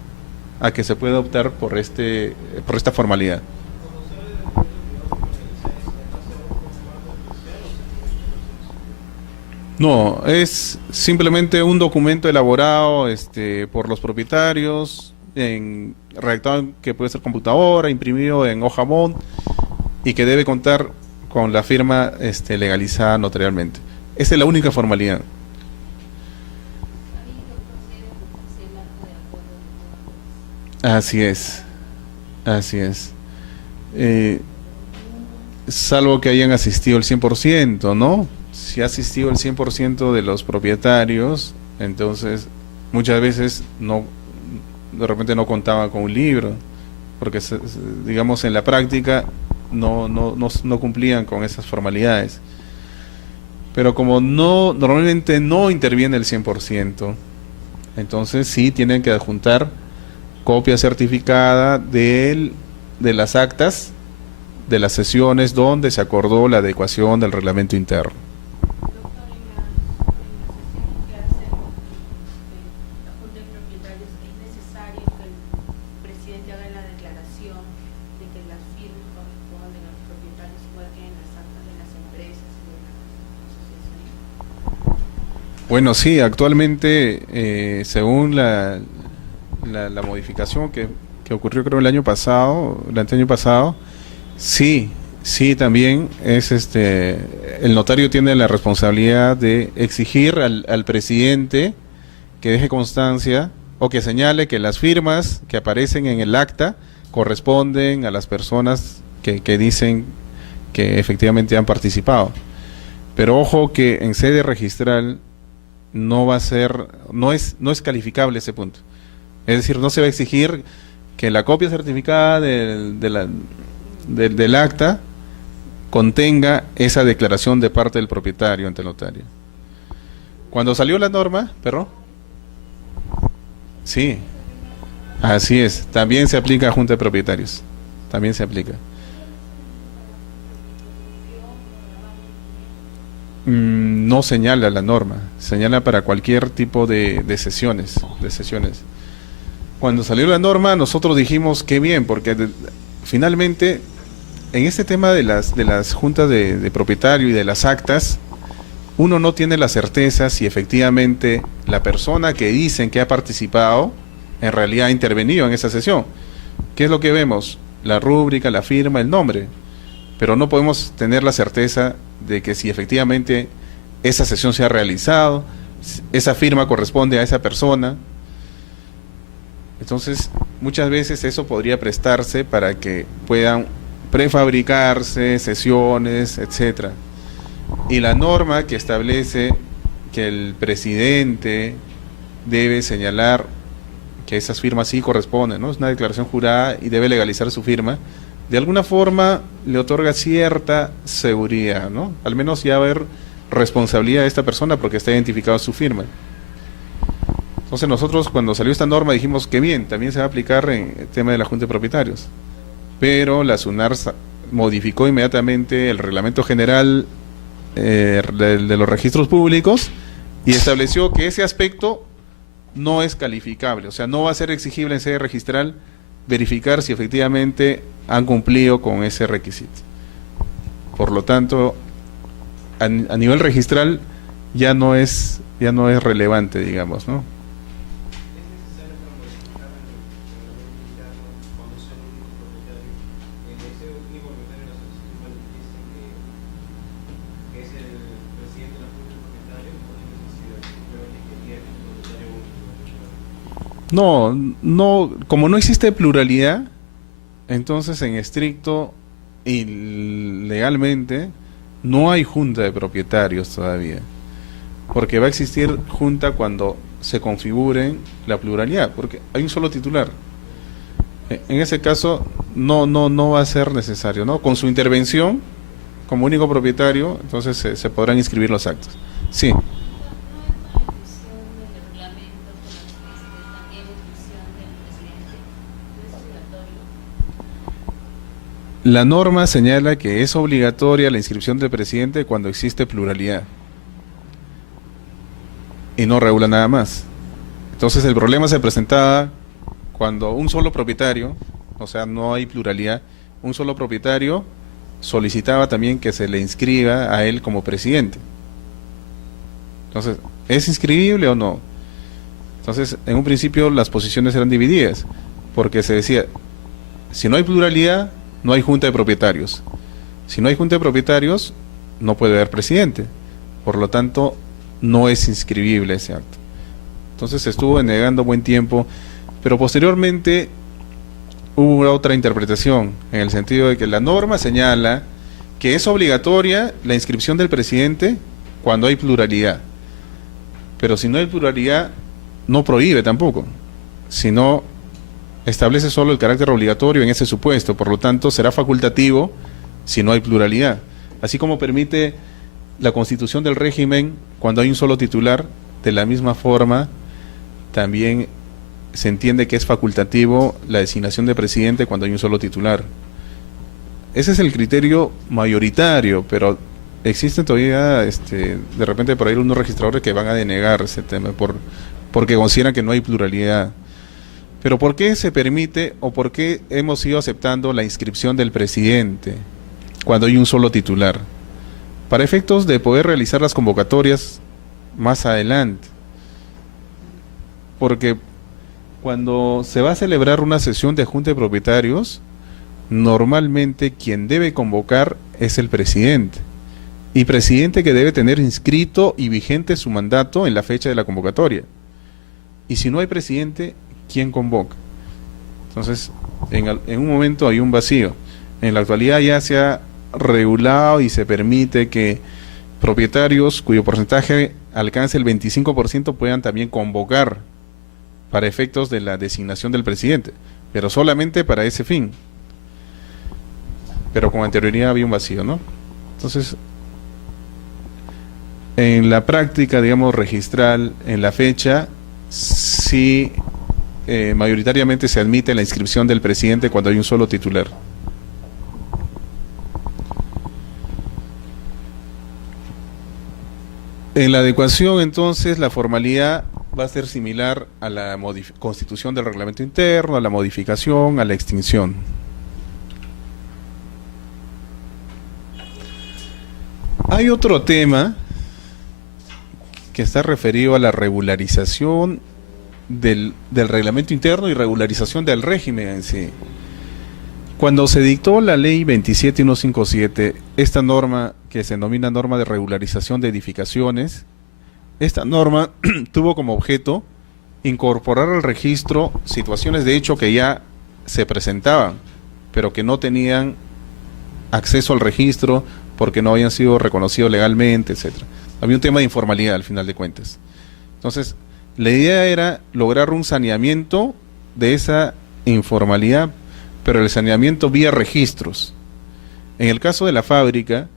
a que se pueda optar por esta formalidad. No, es simplemente un documento elaborado por los propietarios, redactado que puede ser computadora, imprimido en hoja bond y que debe contar con la firma legalizada notarialmente. Esa es la única formalidad. Así es, así es. Salvo que hayan asistido el 100%, ¿no? Si ha asistido el 100% de los propietarios, entonces muchas veces de repente no contaban con un libro, porque digamos en la práctica no cumplían con esas formalidades. Pero como normalmente no interviene el 100%, entonces sí tienen que adjuntar copia certificada de las actas de las sesiones donde se acordó la adecuación del reglamento interno. Bueno, sí, actualmente, según la modificación que ocurrió creo el año pasado, Sí, sí, también es el notario tiene la responsabilidad de exigir al presidente que deje constancia o que señale que las firmas que aparecen en el acta corresponden a las personas que dicen que efectivamente han participado. Pero ojo que en sede registral no va a ser, no es calificable ese punto. Es decir, no se va a exigir que la copia certificada del acta contenga esa declaración de parte del propietario ante el notario. Cuando salió la norma, perro, sí, así es, también se aplica a junta de propietarios, también se aplica. No señala la norma, señala para cualquier tipo de sesiones, Cuando salió la norma, nosotros dijimos qué bien, porque finalmente en este tema de las juntas de propietario y de las actas, uno no tiene la certeza si efectivamente la persona que dicen que ha participado en realidad ha intervenido en esa sesión. ¿Qué es lo que vemos? La rúbrica, la firma, el nombre. Pero no podemos tener la certeza de que si efectivamente esa sesión se ha realizado, esa firma corresponde a esa persona. Entonces, muchas veces eso podría prestarse para que puedan prefabricarse sesiones, etcétera. Y la norma que establece que el presidente debe señalar que esas firmas sí corresponden, ¿no? Es una declaración jurada y debe legalizar su firma. De alguna forma le otorga cierta seguridad, ¿no? Al menos ya va a haber responsabilidad de esta persona porque está identificada su firma. Entonces nosotros cuando salió esta norma dijimos que bien, también se va a aplicar en el tema de la Junta de Propietarios. Pero la SUNAR modificó inmediatamente el reglamento general de los registros públicos y estableció que ese aspecto no es calificable, o sea, no va a ser exigible en sede registral verificar si efectivamente han cumplido con ese requisito. Por lo tanto, a nivel registral ya no es relevante, digamos, ¿no? No, como no existe pluralidad, entonces en estricto y legalmente no hay junta de propietarios todavía, porque va a existir junta cuando se configure la pluralidad, porque hay un solo titular. En ese caso no va a ser necesario, ¿no? Con su intervención como único propietario, entonces se podrán inscribir los actos. Sí. La norma señala que es obligatoria la inscripción del presidente cuando existe pluralidad y no regula nada más. Entonces el problema se presentaba cuando un solo propietario, o sea, no hay pluralidad, un solo propietario solicitaba también que se le inscriba a él como presidente. Entonces, ¿es inscribible o no? Entonces, en un principio las posiciones eran divididas, porque se decía, si no hay pluralidad, no hay junta de propietarios. Si no hay junta de propietarios, no puede haber presidente. Por lo tanto, no es inscribible ese acto. Entonces se estuvo denegando buen tiempo, pero posteriormente hubo otra interpretación, en el sentido de que la norma señala que es obligatoria la inscripción del presidente cuando hay pluralidad. Pero si no hay pluralidad, no prohíbe tampoco, sino establece solo el carácter obligatorio en ese supuesto, por lo tanto será facultativo si no hay pluralidad. Así como permite la constitución del régimen cuando hay un solo titular, de la misma forma también se entiende que es facultativo la designación de presidente cuando hay un solo titular. Ese es el criterio mayoritario, pero existen todavía de repente por ahí unos registradores que van a denegar ese tema porque consideran que no hay pluralidad. Pero ¿por qué se permite o por qué hemos ido aceptando la inscripción del presidente cuando hay un solo titular? Para efectos de poder realizar las convocatorias más adelante. Porque cuando se va a celebrar una sesión de junta de propietarios, normalmente quien debe convocar es el presidente. Y presidente que debe tener inscrito y vigente su mandato en la fecha de la convocatoria. Y si no hay presidente, ¿quién convoca? Entonces, en un momento hay un vacío. En la actualidad ya se ha regulado y se permite que propietarios cuyo porcentaje alcance el 25% puedan también convocar para efectos de la designación del presidente, pero solamente para ese fin. Pero con anterioridad había un vacío, ¿no? Entonces, en la práctica, digamos, registral, en la fecha, sí, mayoritariamente se admite la inscripción del presidente cuando hay un solo titular. En la adecuación, entonces, la formalidad va a ser similar a la constitución del reglamento interno, a la modificación, a la extinción. Hay otro tema que está referido a la regularización del reglamento interno y regularización del régimen en sí. Cuando se dictó la ley 27157, esta norma que se denomina norma de regularización de edificaciones, esta norma tuvo como objeto incorporar al registro situaciones de hecho que ya se presentaban, pero que no tenían acceso al registro porque no habían sido reconocidos legalmente, etcétera. Había un tema de informalidad al final de cuentas. Entonces, la idea era lograr un saneamiento de esa informalidad, pero el saneamiento vía registros. En el caso de la fábrica,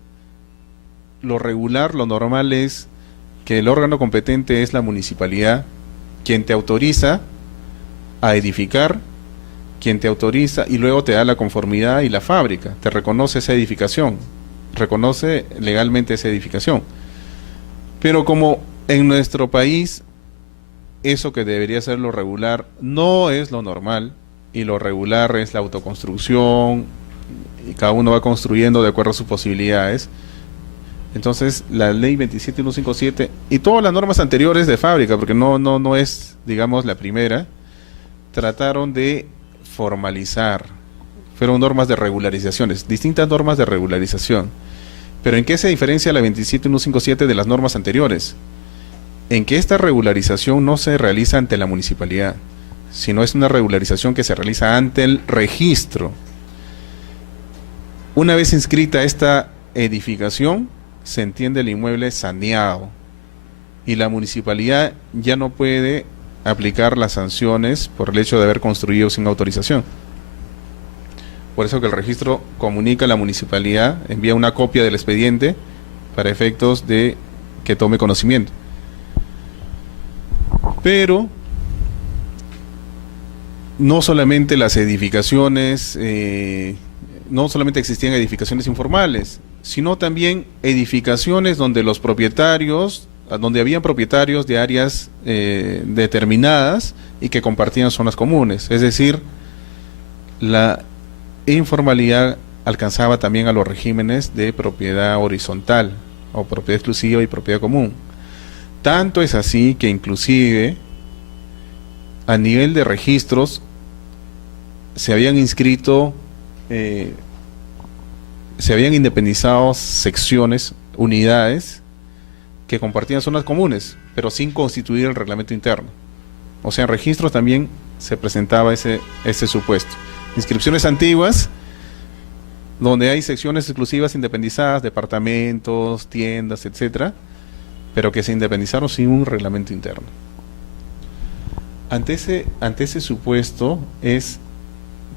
lo regular, lo normal es que el órgano competente es la municipalidad, quien te autoriza a edificar, quien te autoriza y luego te da la conformidad y la fábrica, te reconoce esa edificación, reconoce legalmente esa edificación. Pero como en nuestro país eso que debería ser lo regular no es lo normal, y lo regular es la autoconstrucción, y cada uno va construyendo de acuerdo a sus posibilidades. Entonces la ley 27157 y todas las normas anteriores de fábrica, porque no es, digamos, la primera, trataron de formalizar, fueron normas de regularizaciones, distintas normas de regularización. Pero ¿en qué se diferencia la 27157 de las normas anteriores? En que esta regularización no se realiza ante la municipalidad, sino es una regularización que se realiza ante el registro. Una vez inscrita esta edificación, se entiende el inmueble saneado y la municipalidad ya no puede aplicar las sanciones por el hecho de haber construido sin autorización. Por eso que el registro comunica a la municipalidad, envía una copia del expediente para efectos de que tome conocimiento. Pero no solamente las edificaciones, no solamente existían edificaciones informales, sino también edificaciones donde los propietarios, donde habían propietarios de áreas determinadas y que compartían zonas comunes. Es decir, la informalidad alcanzaba también a los regímenes de propiedad horizontal o propiedad exclusiva y propiedad común. Tanto es así que inclusive a nivel de registros se habían inscrito, se habían independizado secciones, unidades que compartían zonas comunes, pero sin constituir el reglamento interno. O sea, en registros también se presentaba ese supuesto. Inscripciones antiguas, donde hay secciones exclusivas independizadas, departamentos, tiendas, etcétera, pero que se independizaron sin un reglamento interno. Ante ese supuesto es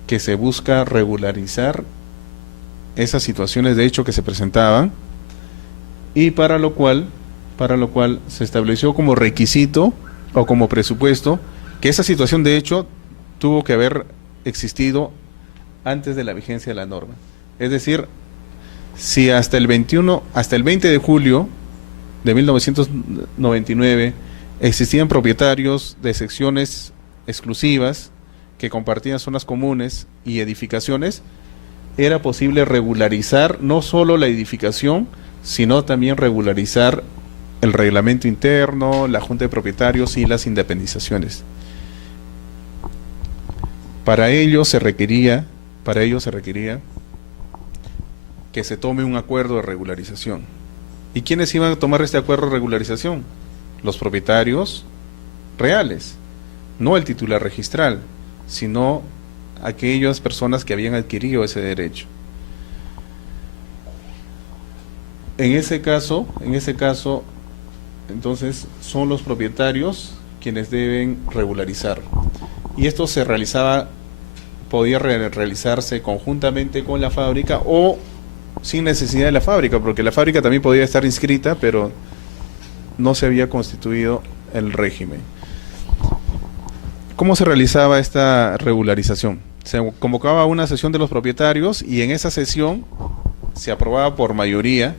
que se busca regularizar esas situaciones de hecho que se presentaban, y para lo cual se estableció como requisito o como presupuesto que esa situación de hecho tuvo que haber existido antes de la vigencia de la norma. Es decir, si hasta el 20 de julio de 1999 existían propietarios de secciones exclusivas que compartían zonas comunes y edificaciones, era posible regularizar no solo la edificación, sino también regularizar el reglamento interno, la junta de propietarios y las independizaciones. Para ello se requería Para ello se requería que se tome un acuerdo de regularización. ¿Y quiénes iban a tomar este acuerdo de regularización? Los propietarios reales, no el titular registral, sino aquellas personas que habían adquirido ese derecho. En ese caso, entonces son los propietarios quienes deben regularizar. Y esto se realizaba, podía realizarse conjuntamente con la fábrica o sin necesidad de la fábrica, porque la fábrica también podía estar inscrita, pero no se había constituido el régimen. ¿Cómo se realizaba esta regularización? Se convocaba una sesión de los propietarios y en esa sesión se aprobaba por mayoría,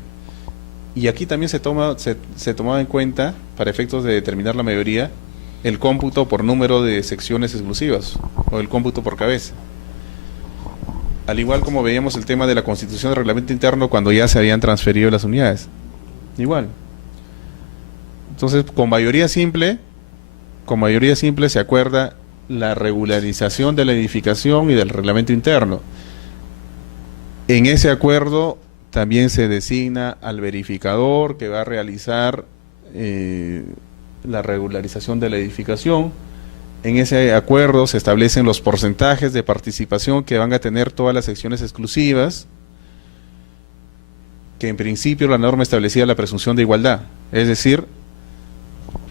y aquí también se tomaba en cuenta, para efectos de determinar la mayoría, el cómputo por número de secciones exclusivas o el cómputo por cabeza. Al igual como veíamos el tema de la constitución del reglamento interno cuando ya se habían transferido las unidades. Igual. Entonces, con mayoría simple se acuerda la regularización de la edificación y del reglamento interno. En ese acuerdo también se designa al verificador que va a realizar la regularización de la edificación. En ese acuerdo se establecen los porcentajes de participación que van a tener todas las secciones exclusivas, que en principio la norma establecía la presunción de igualdad, es decir,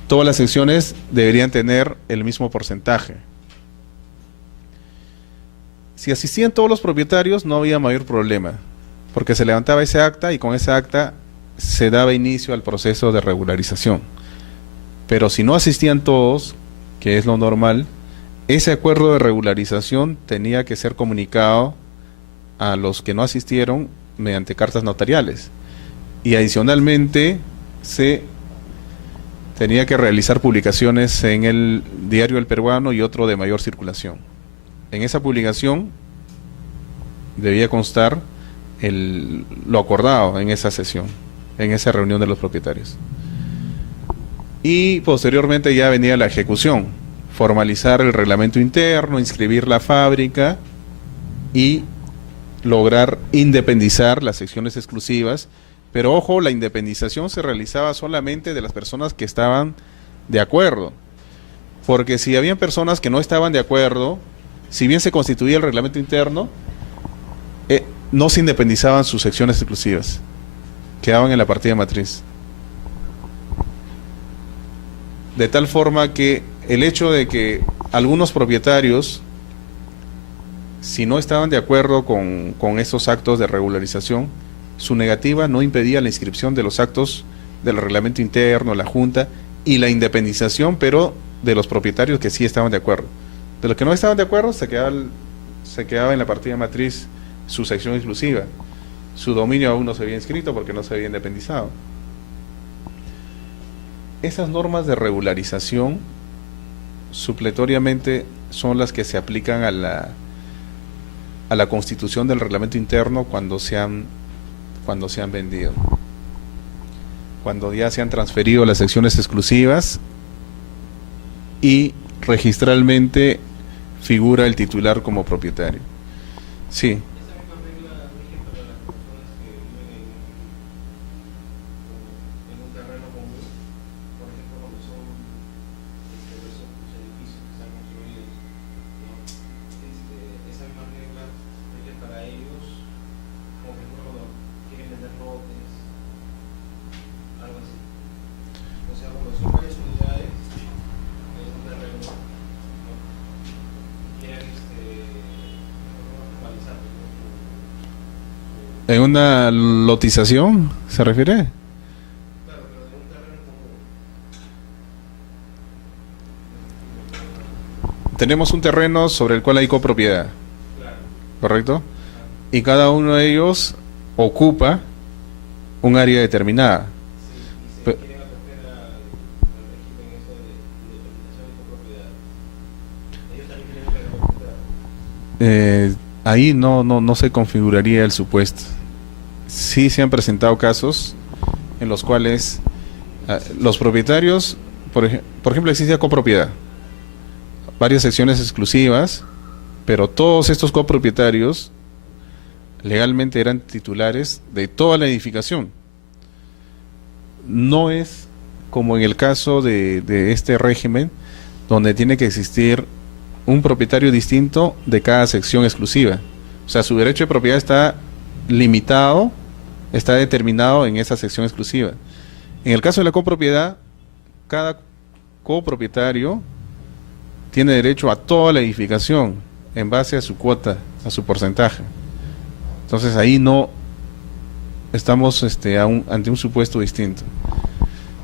todas las secciones deberían tener el mismo porcentaje. Si asistían todos los propietarios no había mayor problema, porque se levantaba ese acta y con ese acta se daba inicio al proceso de regularización. Pero si no asistían todos, que es lo normal, ese acuerdo de regularización tenía que ser comunicado a los que no asistieron mediante cartas notariales. Y adicionalmente se tenía que realizar publicaciones en el Diario El Peruano y otro de mayor circulación. En esa publicación debía constar lo acordado en esa sesión, en esa reunión de los propietarios. Y posteriormente ya venía la ejecución, formalizar el reglamento interno, inscribir la fábrica y lograr independizar las secciones exclusivas. Pero ojo, la independización se realizaba solamente de las personas que estaban de acuerdo, porque si habían personas que no estaban de acuerdo, si bien se constituía el reglamento interno, no se independizaban sus secciones exclusivas, quedaban en la partida matriz. De tal forma que el hecho de que algunos propietarios, si no estaban de acuerdo con esos actos de regularización, su negativa no impedía la inscripción de los actos del reglamento interno, la junta y la independización, pero de los propietarios que sí estaban de acuerdo. De los que no estaban de acuerdo se quedaba en la partida matriz su sección exclusiva. Su dominio aún no se había inscrito porque no se había independizado. Esas normas de regularización supletoriamente son las que se aplican a la constitución del reglamento interno cuando se han vendido. Cuando ya se han transferido las secciones exclusivas y registralmente figura el titular como propietario. Sí. ¿En una lotización se refiere? Tenemos un terreno sobre el cual hay copropiedad, ¿correcto? Y cada uno de ellos ocupa un área determinada. Ahí no se configuraría el supuesto. Sí se han presentado casos en los cuales los propietarios, por ejemplo, existía copropiedad, varias secciones exclusivas, Pero todos estos copropietarios legalmente eran titulares de toda la edificación. No es como en el caso de este régimen, donde tiene que existir un propietario distinto de cada sección exclusiva. O sea, su derecho de propiedad está limitado, está determinado en esa sección exclusiva. En el caso de la copropiedad, cada copropietario tiene derecho a toda la edificación en base a su cuota, a su porcentaje. Entonces ahí no estamos ante un supuesto distinto.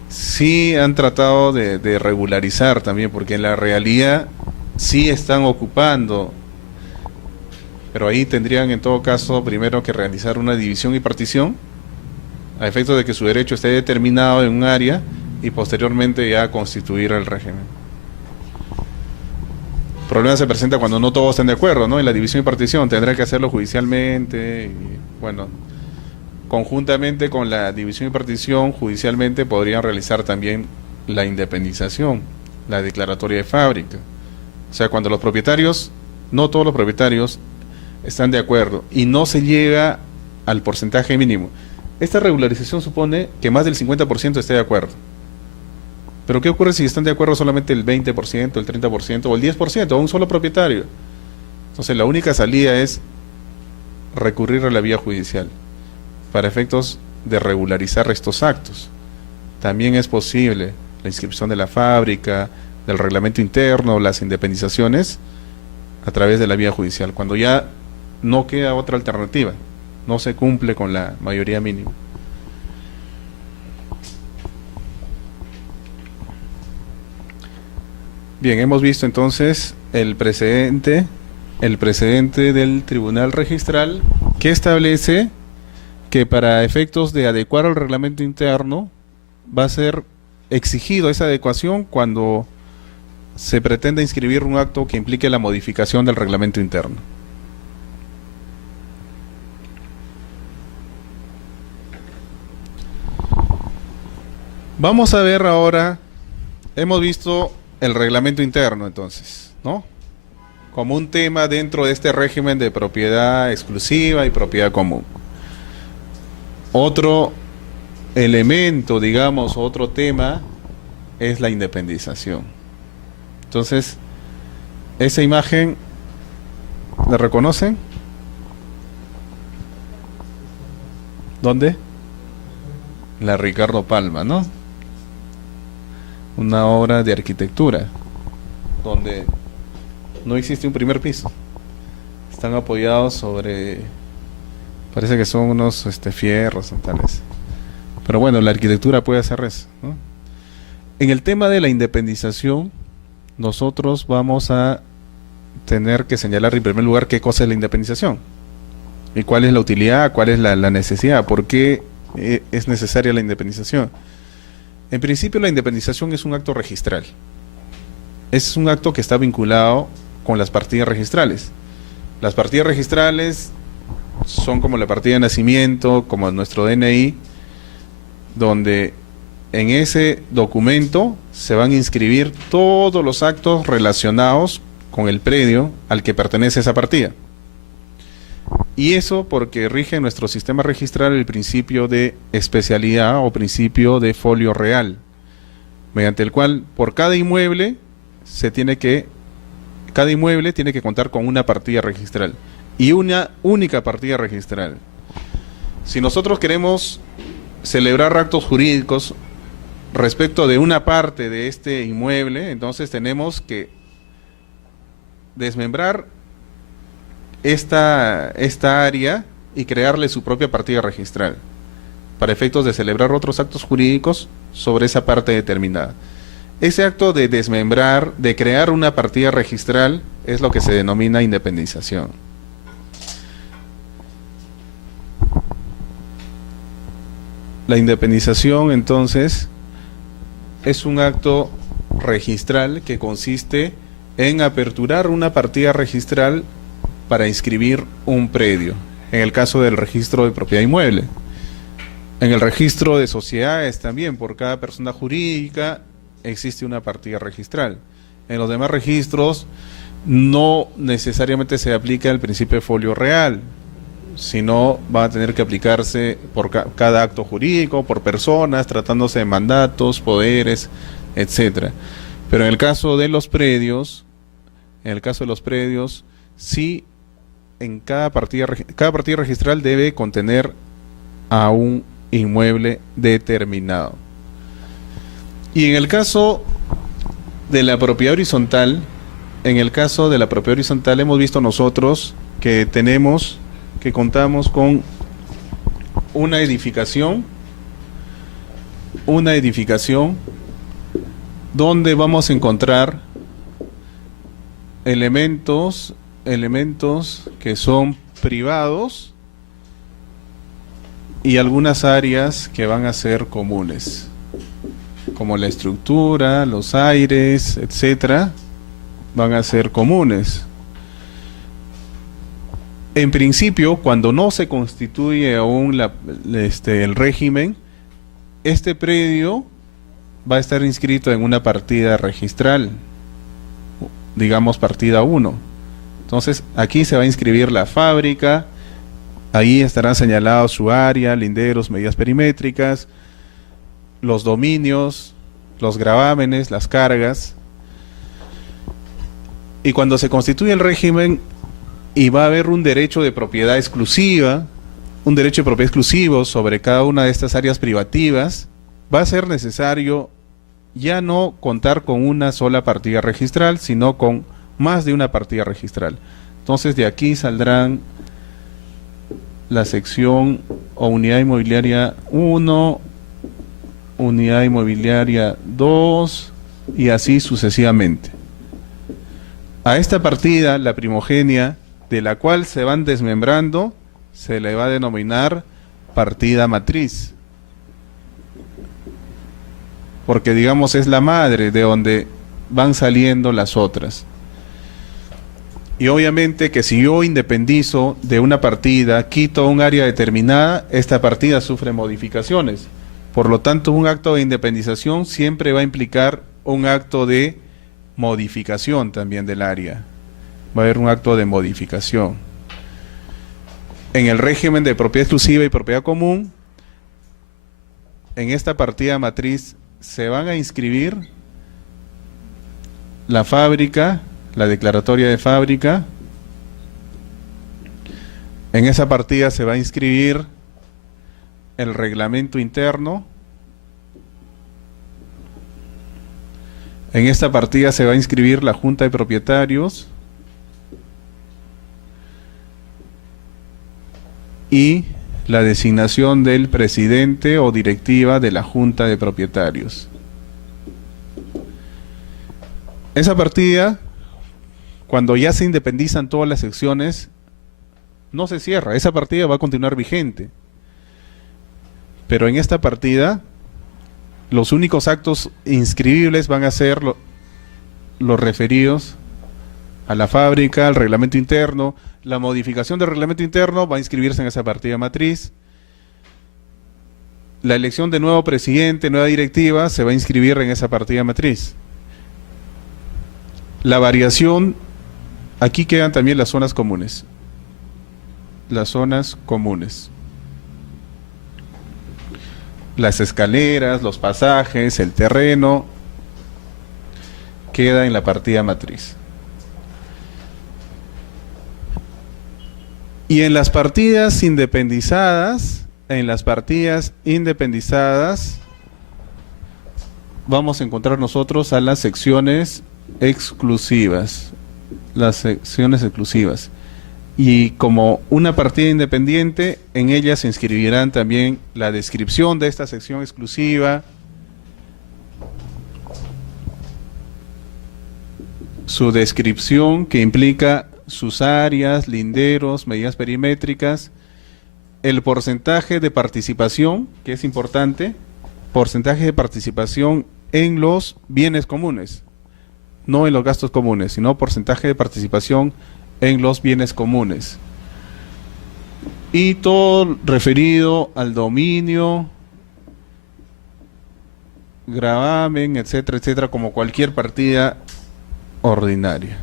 Sí han tratado de regularizar también, porque en la realidad sí están ocupando, pero ahí tendrían en todo caso primero que realizar una división y partición a efecto de que su derecho esté determinado en un área y posteriormente ya constituir el régimen. El problema se presenta cuando no todos están de acuerdo, ¿no? En la división y partición tendrá que hacerlo judicialmente y, bueno, conjuntamente con la división y partición judicialmente podrían realizar también la independización, la declaratoria de fábrica. O sea, cuando los propietarios, no todos los propietarios están de acuerdo y no se llega al porcentaje mínimo. Esta regularización supone que más del 50% esté de acuerdo. Pero ¿qué ocurre si están de acuerdo solamente el 20%, el 30% o el 10%, o un solo propietario? Entonces la única salida es recurrir a la vía judicial para efectos de regularizar estos actos. También es posible la inscripción de la fábrica, del reglamento interno, las independizaciones a través de la vía judicial, cuando ya no queda otra alternativa, no se cumple con la mayoría mínima. Bien, hemos visto entonces el precedente del Tribunal Registral, que establece que para efectos de adecuar al reglamento interno va a ser exigido esa adecuación cuando se pretende inscribir un acto que implique la modificación del reglamento interno. Vamos a ver ahora, hemos visto el reglamento interno entonces, ¿no? Como un tema dentro de este régimen de propiedad exclusiva y propiedad común. Otro elemento, digamos, otro tema es la independización. Entonces, esa imagen, ¿la reconocen? ¿Dónde? La Ricardo Palma, ¿no? Una obra de arquitectura donde no existe un primer piso. Están apoyados sobre, parece que son unos fierros tales. Pero bueno, la arquitectura puede hacer eso, ¿no? En el tema de la independización, nosotros vamos a tener que señalar en primer lugar qué cosa es la independización y cuál es la utilidad, cuál es la necesidad, por qué es necesaria la independización. En principio, la independización es un acto registral. Es un acto que está vinculado con las partidas registrales. Las partidas registrales son como la partida de nacimiento, como nuestro DNI, donde en ese documento se van a inscribir todos los actos relacionados con el predio al que pertenece esa partida. Y eso porque rige en nuestro sistema registral el principio de especialidad o principio de folio real, mediante el cual por cada inmueble tiene que contar con una partida registral y una única partida registral. Si nosotros queremos celebrar actos jurídicos respecto de una parte de este inmueble, entonces tenemos que desmembrar esta área y crearle su propia partida registral para efectos de celebrar otros actos jurídicos sobre esa parte determinada. Ese acto de desmembrar, de crear una partida registral, es lo que se denomina independización. La independización, entonces, es un acto registral que consiste en aperturar una partida registral para inscribir un predio, en el caso del registro de propiedad inmueble. En el registro de sociedades también, por cada persona jurídica existe una partida registral. En los demás registros no necesariamente se aplica el principio de folio real, sino va a tener que aplicarse por cada acto jurídico, por personas, tratándose de mandatos, poderes, etcétera. Pero en el caso de los predios, sí, en cada partida registral debe contener a un inmueble determinado. Y en el caso de la propiedad horizontal, hemos visto nosotros que contamos con una edificación donde vamos a encontrar elementos que son privados y algunas áreas que van a ser comunes, como la estructura, los aires, etcétera, van a ser comunes. En principio, cuando no se constituye aún el régimen, este predio va a estar inscrito en una partida registral, digamos partida 1. Entonces, aquí se va a inscribir la fábrica, ahí estarán señalados su área, linderos, medidas perimétricas, los dominios, los gravámenes, las cargas. Y cuando se constituye el régimen y va a haber un derecho de propiedad exclusiva, un derecho de propiedad exclusivo sobre cada una de estas áreas privativas, va a ser necesario ya no contar con una sola partida registral, sino con más de una partida registral. Entonces de aquí saldrán la sección o unidad inmobiliaria 1, unidad inmobiliaria 2 y así sucesivamente. A esta partida, la primogénea, de la cual se van desmembrando, se le va a denominar partida matriz, porque digamos es la madre de donde van saliendo las otras. Y obviamente que si yo independizo de una partida, quito un área determinada, esta partida sufre modificaciones. Por lo tanto, un acto de independización siempre va a implicar un acto de modificación también del área. Va a haber un acto de modificación. En el régimen de propiedad exclusiva y propiedad común, en esta partida matriz se van a inscribir la fábrica, la declaratoria de fábrica. En esa partida se va a inscribir el reglamento interno. En esta partida se va a inscribir la junta de propietarios y la designación del presidente o directiva de la junta de propietarios. Esa partida, cuando ya se independizan todas las secciones, no se cierra, esa partida va a continuar vigente. Pero en esta partida, los únicos actos inscribibles van a ser los referidos a la fábrica, al reglamento interno. La modificación del reglamento interno va a inscribirse en esa partida matriz. La elección de nuevo presidente, nueva directiva, se va a inscribir en esa partida matriz. La variación, aquí quedan también las zonas comunes. Las zonas comunes. Las escaleras, los pasajes, el terreno, queda en la partida matriz. Y en las partidas independizadas, vamos a encontrar nosotros a las secciones exclusivas. Y como una partida independiente, en ella se inscribirán también la descripción de esta sección exclusiva, su descripción que implica sus áreas, linderos, medidas perimétricas, el porcentaje de participación, que es importante, porcentaje de participación en los bienes comunes, no en los gastos comunes, sino porcentaje de participación en los bienes comunes. Y todo referido al dominio, gravamen, etcétera, etcétera, como cualquier partida ordinaria.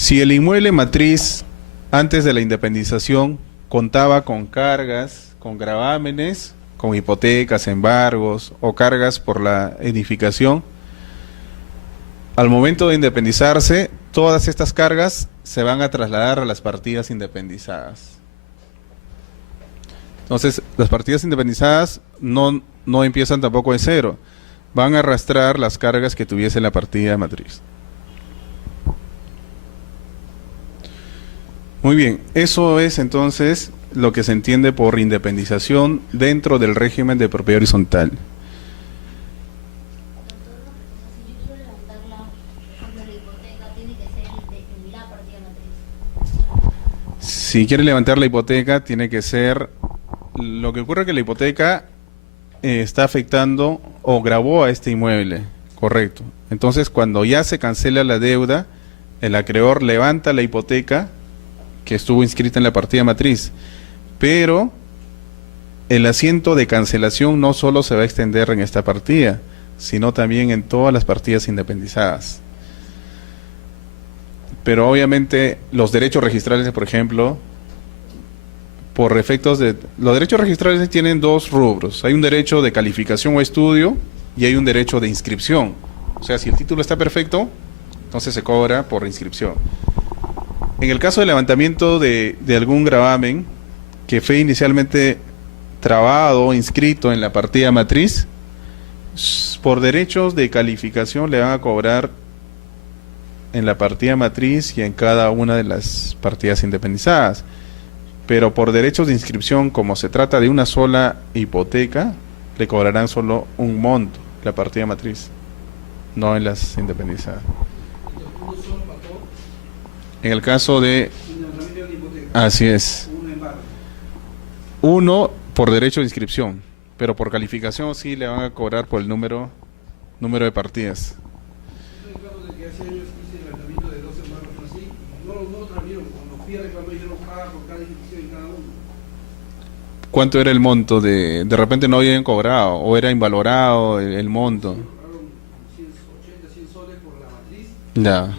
Si el inmueble matriz antes de la independización contaba con cargas, con gravámenes, con hipotecas, embargos o cargas por la edificación, al momento de independizarse, todas estas cargas se van a trasladar a las partidas independizadas. Entonces, las partidas independizadas no empiezan tampoco de cero, van a arrastrar las cargas que tuviese la partida matriz. Muy bien, eso es entonces lo que se entiende por independización dentro del régimen de propiedad horizontal. Si quiere levantar la hipoteca, tiene que ser... Lo que ocurre es que la hipoteca está afectando o gravó a este inmueble, correcto. Entonces, cuando ya se cancela la deuda, el acreedor levanta la hipoteca que estuvo inscrita en la partida matriz, pero el asiento de cancelación no solo se va a extender en esta partida, sino también en todas las partidas independizadas. Pero obviamente los derechos registrales, por ejemplo, por efectos de... Los derechos registrales tienen dos rubros. Hay un derecho de calificación o estudio y hay un derecho de inscripción. O sea, si el título está perfecto, entonces se cobra por inscripción. En el caso del levantamiento de algún gravamen que fue inicialmente trabado o inscrito en la partida matriz, por derechos de calificación le van a cobrar en la partida matriz y en cada una de las partidas independizadas. Pero por derechos de inscripción, como se trata de una sola hipoteca, le cobrarán solo un monto, la partida matriz, no en las independizadas. En el caso de... Así es. Uno por derecho de inscripción, pero por calificación sí le van a cobrar por el número de partidas. ¿Cuánto era el monto? De repente no habían cobrado o era invalorado el monto. Ya.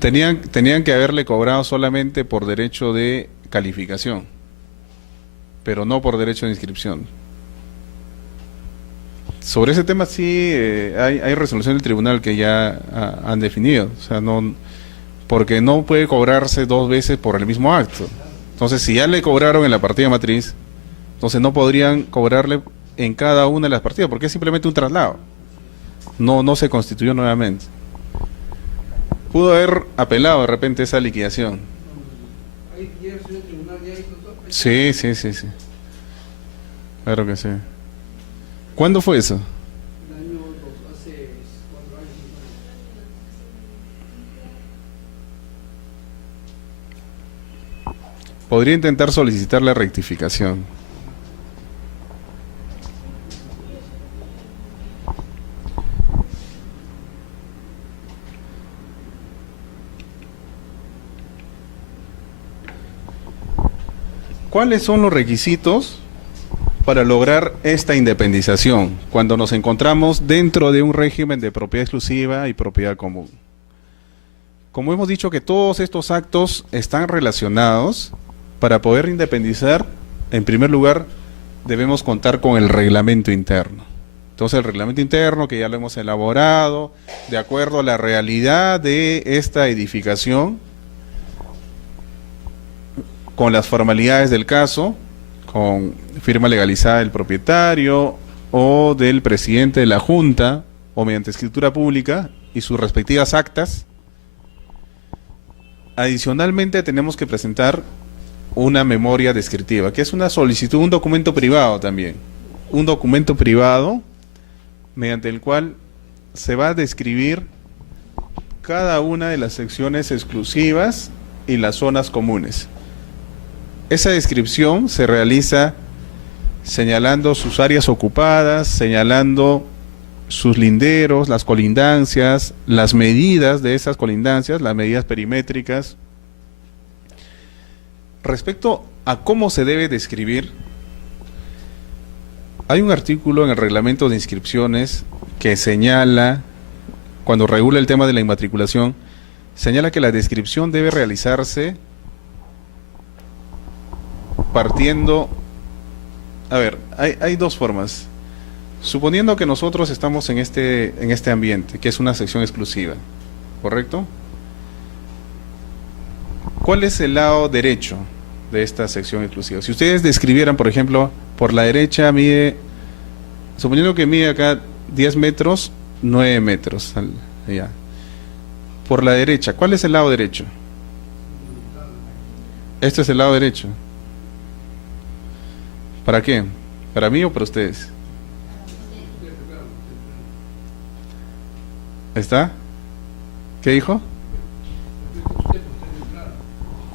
Tenían que haberle cobrado solamente por derecho de calificación, pero no por derecho de inscripción. Sobre ese tema sí hay resolución del tribunal que ya han definido, o sea, no, porque no puede cobrarse dos veces por el mismo acto. Entonces, si ya le cobraron en la partida matriz, entonces no podrían cobrarle en cada una de las partidas, porque es simplemente un traslado. No se constituyó nuevamente. Pudo haber apelado de repente esa liquidación. Sí. Claro que sí. ¿Cuándo fue eso? Hace 4 años. Podría intentar solicitar la rectificación. ¿Cuáles son los requisitos para lograr esta independización cuando nos encontramos dentro de un régimen de propiedad exclusiva y propiedad común? Como hemos dicho que todos estos actos están relacionados, para poder independizar, en primer lugar, debemos contar con el reglamento interno. Entonces, el reglamento interno, que ya lo hemos elaborado, de acuerdo a la realidad de esta edificación, con las formalidades del caso, con firma legalizada del propietario o del presidente de la Junta, o mediante escritura pública y sus respectivas actas. Adicionalmente tenemos que presentar una memoria descriptiva, que es una solicitud, un documento privado también. Un documento privado mediante el cual se va a describir cada una de las secciones exclusivas y las zonas comunes. Esa descripción se realiza señalando sus áreas ocupadas, señalando sus linderos, las colindancias, las medidas de esas colindancias, las medidas perimétricas. Respecto a cómo se debe describir, hay un artículo en el reglamento de inscripciones que señala, cuando regula el tema de la inmatriculación, señala que la descripción debe realizarse partiendo... A ver, hay dos formas. Suponiendo que nosotros estamos en este ambiente, que es una sección exclusiva, ¿correcto? ¿Cuál es el lado derecho de esta sección exclusiva? Si ustedes describieran, por ejemplo, por la derecha mide, suponiendo que mide acá 10 metros, 9 metros, allá. Por la derecha, ¿cuál es el lado derecho? Este es el lado derecho. ¿Para qué? ¿Para mí o para ustedes? ¿Está? ¿Qué dijo?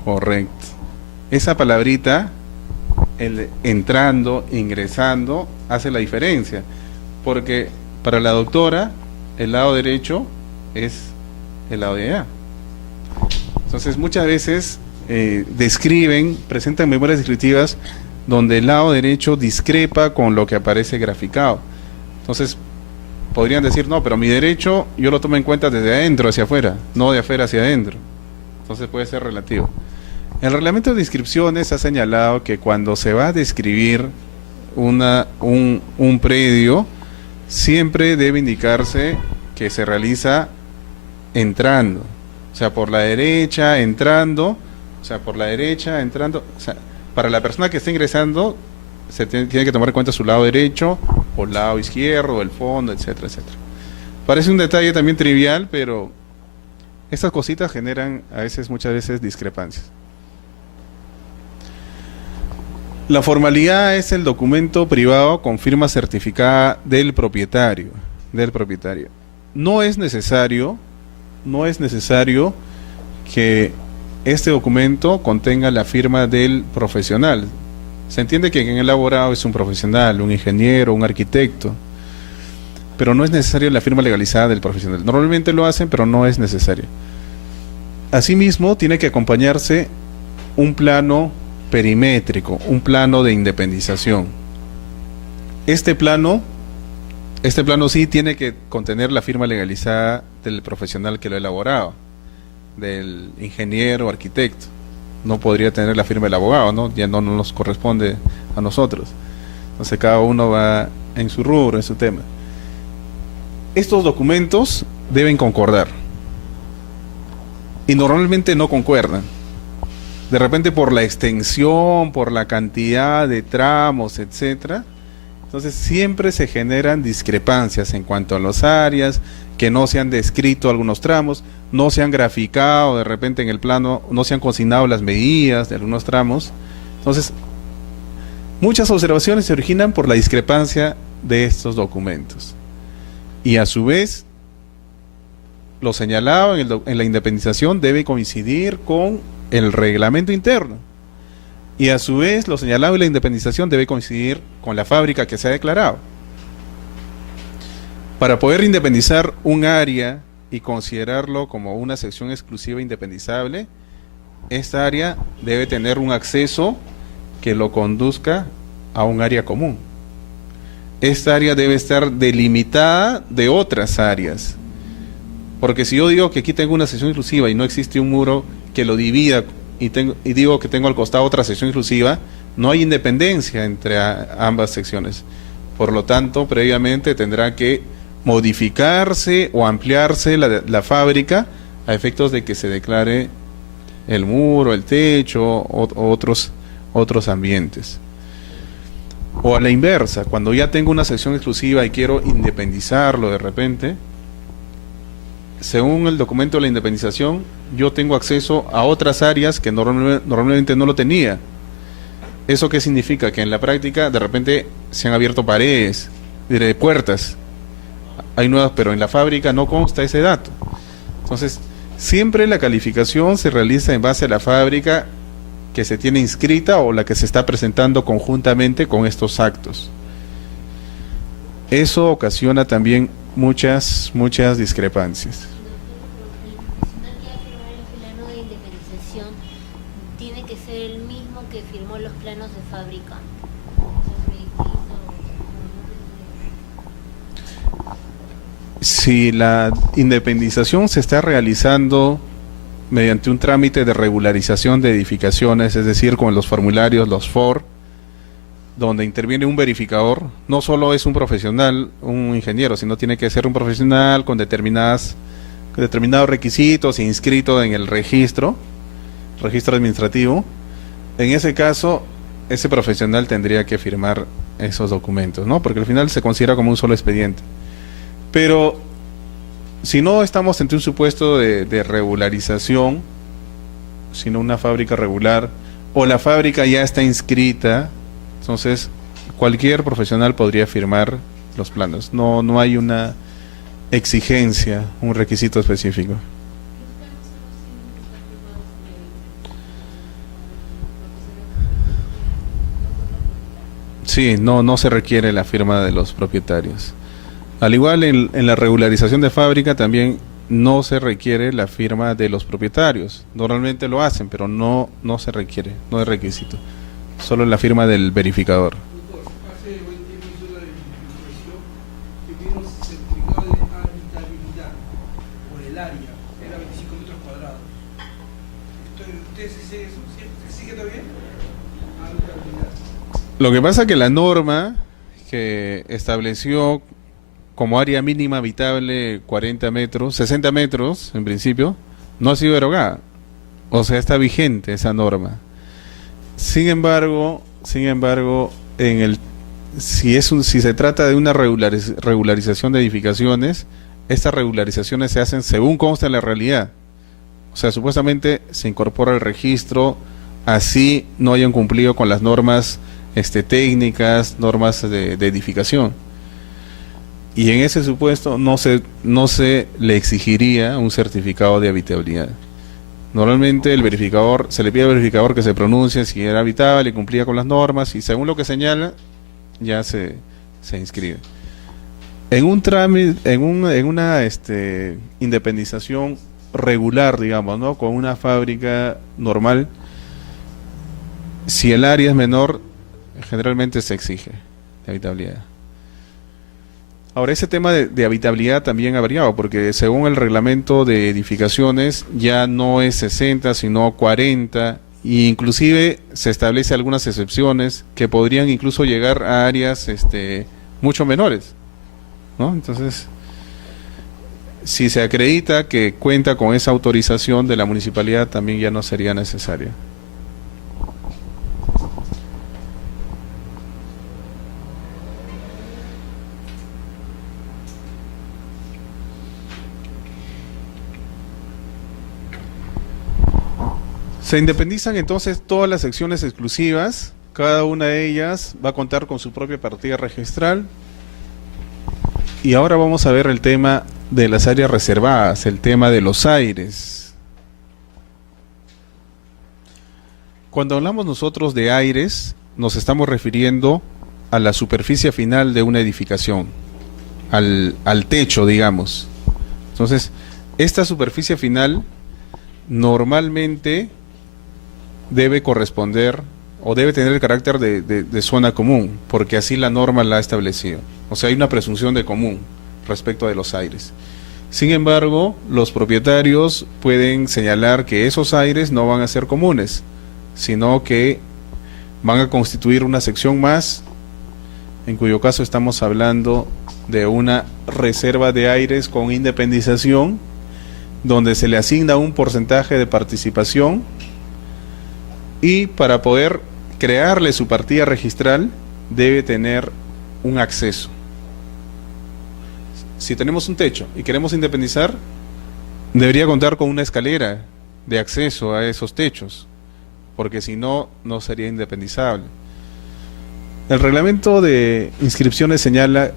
Correcto. Esa palabrita, el entrando, ingresando, hace la diferencia. Porque para la doctora, el lado derecho es el lado de allá. Entonces, muchas veces presentan memorias descriptivas donde el lado derecho discrepa con lo que aparece graficado. Entonces, podrían decir, no, pero mi derecho yo lo tomo en cuenta desde adentro hacia afuera, no de afuera hacia adentro. Entonces puede ser relativo. El reglamento de inscripciones ha señalado que cuando se va a describir un predio, siempre debe indicarse que se realiza entrando. O sea, por la derecha, entrando. O sea, por la derecha, entrando. O sea, para la persona que está ingresando, se tiene que tomar en cuenta su lado derecho o el lado izquierdo, el fondo, etcétera, etcétera. Parece un detalle también trivial, pero estas cositas generan muchas veces discrepancias. La formalidad es el documento privado con firma certificada del propietario. No es necesario que este documento contenga la firma del profesional. Se entiende que quien ha elaborado es un profesional, un ingeniero, un arquitecto, pero no es necesario la firma legalizada del profesional. Normalmente lo hacen, pero no es necesario. Asimismo, tiene que acompañarse un plano perimétrico, un plano de independización. Este plano sí tiene que contener la firma legalizada del profesional que lo ha elaborado, del ingeniero o arquitecto. No podría tener la firma del abogado, ¿no? Ya no nos corresponde a nosotros. Entonces cada uno va en su rubro, en su tema. Estos documentos deben concordar. Y normalmente no concuerdan. De repente por la extensión, por la cantidad de tramos, etcétera. Entonces siempre se generan discrepancias en cuanto a las áreas, que no se han descrito algunos tramos, no se han graficado de repente en el plano, no se han consignado las medidas de algunos tramos. Entonces, muchas observaciones se originan por la discrepancia de estos documentos. Y a su vez, lo señalado en la independización debe coincidir con el reglamento interno. Y a su vez, lo señalado en la independización debe coincidir con la fábrica que se ha declarado. Para poder independizar un área y considerarlo como una sección exclusiva independizable, esta área debe tener un acceso que lo conduzca a un área común. Esta área debe estar delimitada de otras áreas. Porque si yo digo que aquí tengo una sección exclusiva y no existe un muro que lo divida y digo que tengo al costado otra sección exclusiva, no hay independencia entre ambas secciones. Por lo tanto, previamente tendrá que modificarse o ampliarse la fábrica a efectos de que se declare el muro, el techo o otros ambientes. O a la inversa, cuando ya tengo una sección exclusiva y quiero independizarlo de repente, según el documento de la independización, yo tengo acceso a otras áreas que normalmente no lo tenía. ¿Eso qué significa? Que en la práctica de repente se han abierto paredes, puertas, hay nuevas, pero en la fábrica no consta ese dato. Entonces, siempre la calificación se realiza en base a la fábrica que se tiene inscrita o la que se está presentando conjuntamente con estos actos. Eso ocasiona también muchas discrepancias. El plano de independización tiene que ser el mismo que firmó los planos de fábrica. Si la independización se está realizando mediante un trámite de regularización de edificaciones, es decir, con los formularios, los FOR, donde interviene un verificador, no solo es un profesional, un ingeniero, sino tiene que ser un profesional con determinados requisitos, inscrito en el registro administrativo. En ese caso, ese profesional tendría que firmar esos documentos, ¿no? Porque al final se considera como un solo expediente. Pero si no estamos ante un supuesto de regularización, sino una fábrica regular, o la fábrica ya está inscrita, entonces cualquier profesional podría firmar los planos. No hay una exigencia, un requisito específico. Sí, no se requiere la firma de los propietarios. Al igual en la regularización de fábrica también no se requiere la firma de los propietarios. Normalmente lo hacen, pero no se requiere, no es requisito. Solo la firma del verificador. Doctor, hace 20 años hizo la verificación que vino certificado de habitabilidad por el área, era 25 metros cuadrados. ¿Ustedes dicen eso? ¿Sí que está bien? Habitabilidad. Lo que pasa es que la norma que estableció como área mínima habitable 40 metros, 60 metros en principio, no ha sido derogada. O sea, está vigente esa norma. Sin embargo, si se trata de una regularización de edificaciones, estas regularizaciones se hacen según consta en la realidad. O sea, supuestamente se incorpora el registro, así no hayan cumplido con las normas técnicas, normas de edificación. Y en ese supuesto no se le exigiría un certificado de habitabilidad. Normalmente se le pide al verificador que se pronuncie si era habitable y cumplía con las normas, y según lo que señala, ya se inscribe. En un trámite, en una independización regular, digamos, ¿no? Con una fábrica normal, si el área es menor, generalmente se exige de habitabilidad. Ahora, ese tema de habitabilidad también ha variado, porque según el reglamento de edificaciones ya no es 60, sino 40, e inclusive se establece algunas excepciones que podrían incluso llegar a áreas mucho menores, ¿no? Entonces, si se acredita que cuenta con esa autorización de la municipalidad, también ya no sería necesaria. Se independizan entonces todas las secciones exclusivas, cada una de ellas va a contar con su propia partida registral. Y ahora vamos a ver el tema de las áreas reservadas, el tema de los aires. Cuando hablamos nosotros de aires, nos estamos refiriendo a la superficie final de una edificación, al techo, digamos. Entonces, esta superficie final normalmente debe corresponder o debe tener el carácter de zona común, porque así la norma la ha establecido. O sea, hay una presunción de común respecto de los aires. Sin embargo, los propietarios pueden señalar que esos aires no van a ser comunes, sino que van a constituir una sección más, en cuyo caso estamos hablando de una reserva de aires con independización, donde se le asigna un porcentaje de participación, y para poder crearle su partida registral debe tener un acceso. Si tenemos un techo y queremos independizar, debería contar con una escalera de acceso a esos techos, porque si no, no sería independizable. El reglamento de inscripciones señala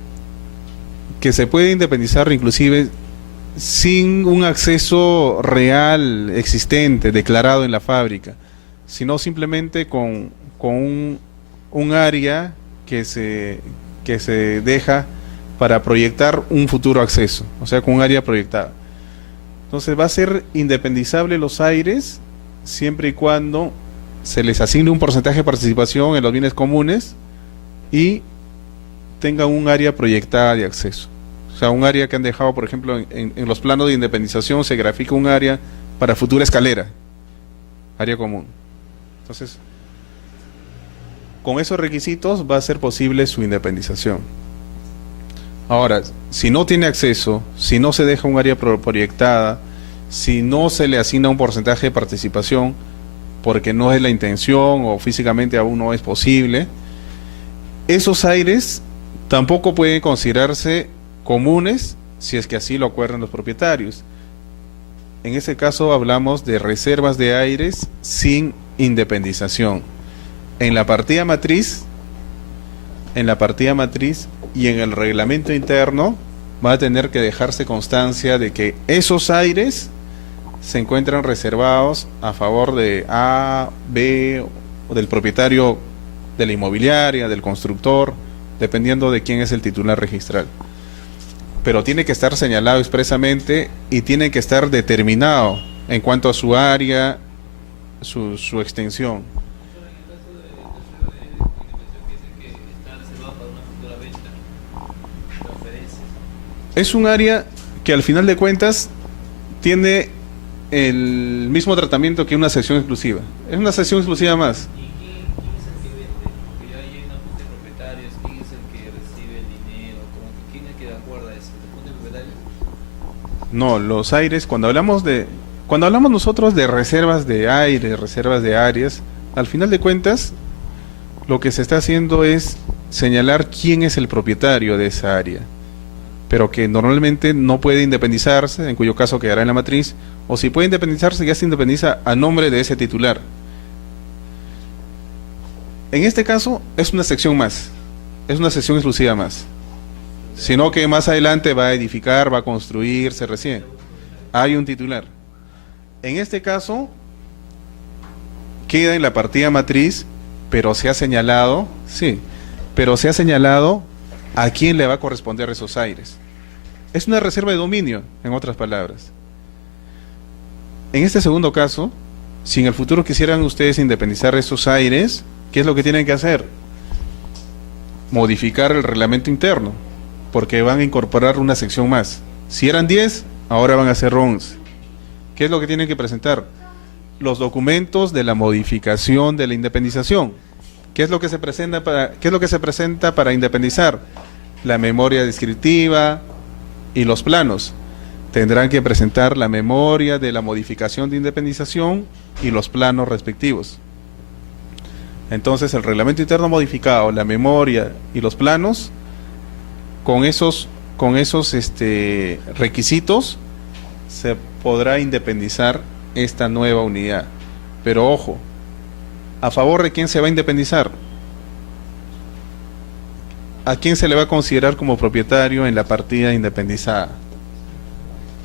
que se puede independizar inclusive sin un acceso real existente, declarado en la fábrica, sino simplemente con un área que se deja para proyectar un futuro acceso, o sea, con un área proyectada. Entonces va a ser independizable los aires siempre y cuando se les asigne un porcentaje de participación en los bienes comunes y tenga un área proyectada de acceso. sea, un área que han dejado, por ejemplo, en los planos de independización se grafica un área para futura escalera, área común. Entonces, con esos requisitos va a ser posible su independización. Ahora, si no tiene acceso, si no se deja un área proyectada, si no se le asigna un porcentaje de participación, porque no es la intención o físicamente aún no es posible, esos aires tampoco pueden considerarse comunes si es que así lo acuerdan los propietarios. En ese caso hablamos de reservas de aires sin independización. En la partida matriz y en el reglamento interno va a tener que dejarse constancia de que esos aires se encuentran reservados a favor de A, B, o del propietario de la inmobiliaria, del constructor, dependiendo de quién es el titular registral. Pero tiene que estar señalado expresamente y tiene que estar determinado en cuanto a su área, su extensión. Es un área que al final de cuentas tiene el mismo tratamiento que una sección exclusiva. Es una sección exclusiva más. ¿Y quién es el que vende? Porque ya hay una junta de propietarios. ¿Quién es el que recibe el dinero? ¿Quién es el que acuerda eso? ¿La junta de propietarios? No, los aires, cuando hablamos nosotros de reservas de aire, reservas de áreas, al final de cuentas, lo que se está haciendo es señalar quién es el propietario de esa área, pero que normalmente no puede independizarse, en cuyo caso quedará en la matriz, o si puede independizarse, ya se independiza a nombre de ese titular. En este caso, es una sección más, es una sección exclusiva más, sino que más adelante va a edificar, va a construirse recién. Hay un titular. En este caso, queda en la partida matriz, pero se ha señalado, a quién le va a corresponder esos aires. Es una reserva de dominio, en otras palabras. En este segundo caso, si en el futuro quisieran ustedes independizar esos aires, ¿qué es lo que tienen que hacer? Modificar el reglamento interno, porque van a incorporar una sección más. Si eran 10, ahora van a ser 11. ¿Qué es lo que tienen que presentar? Los documentos de la modificación de la independización. ¿Qué es lo que se presenta para independizar? La memoria descriptiva y los planos. Tendrán que presentar la memoria de la modificación de independización y los planos respectivos. Entonces, el reglamento interno modificado, la memoria y los planos, con esos requisitos, se podrá independizar esta nueva unidad. Pero ojo, ¿a favor de quién se va a independizar? ¿A quién se le va a considerar como propietario en la partida independizada?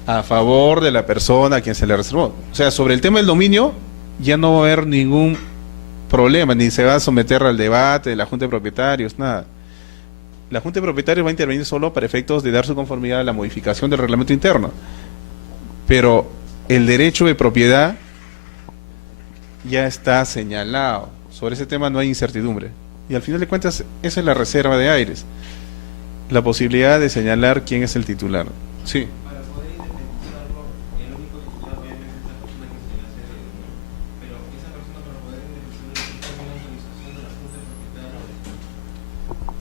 A favor de la persona a quien se le reservó. O sea, sobre el tema del dominio ya no va a haber ningún problema, ni se va a someter al debate de la Junta de Propietarios, nada. La Junta de Propietarios va a intervenir solo para efectos de dar su conformidad a la modificación del reglamento interno. Pero el derecho de propiedad ya está señalado. Sobre ese tema no hay incertidumbre. Y al final de cuentas, esa es la reserva de aires. La posibilidad de señalar quién es el titular. Sí. Para poder independizarlo, el único titular obviamente es la persona que se le hace heredero, ¿no? Pero esa persona para poder independizarlo necesita una autorización de la Junta de Propietarios.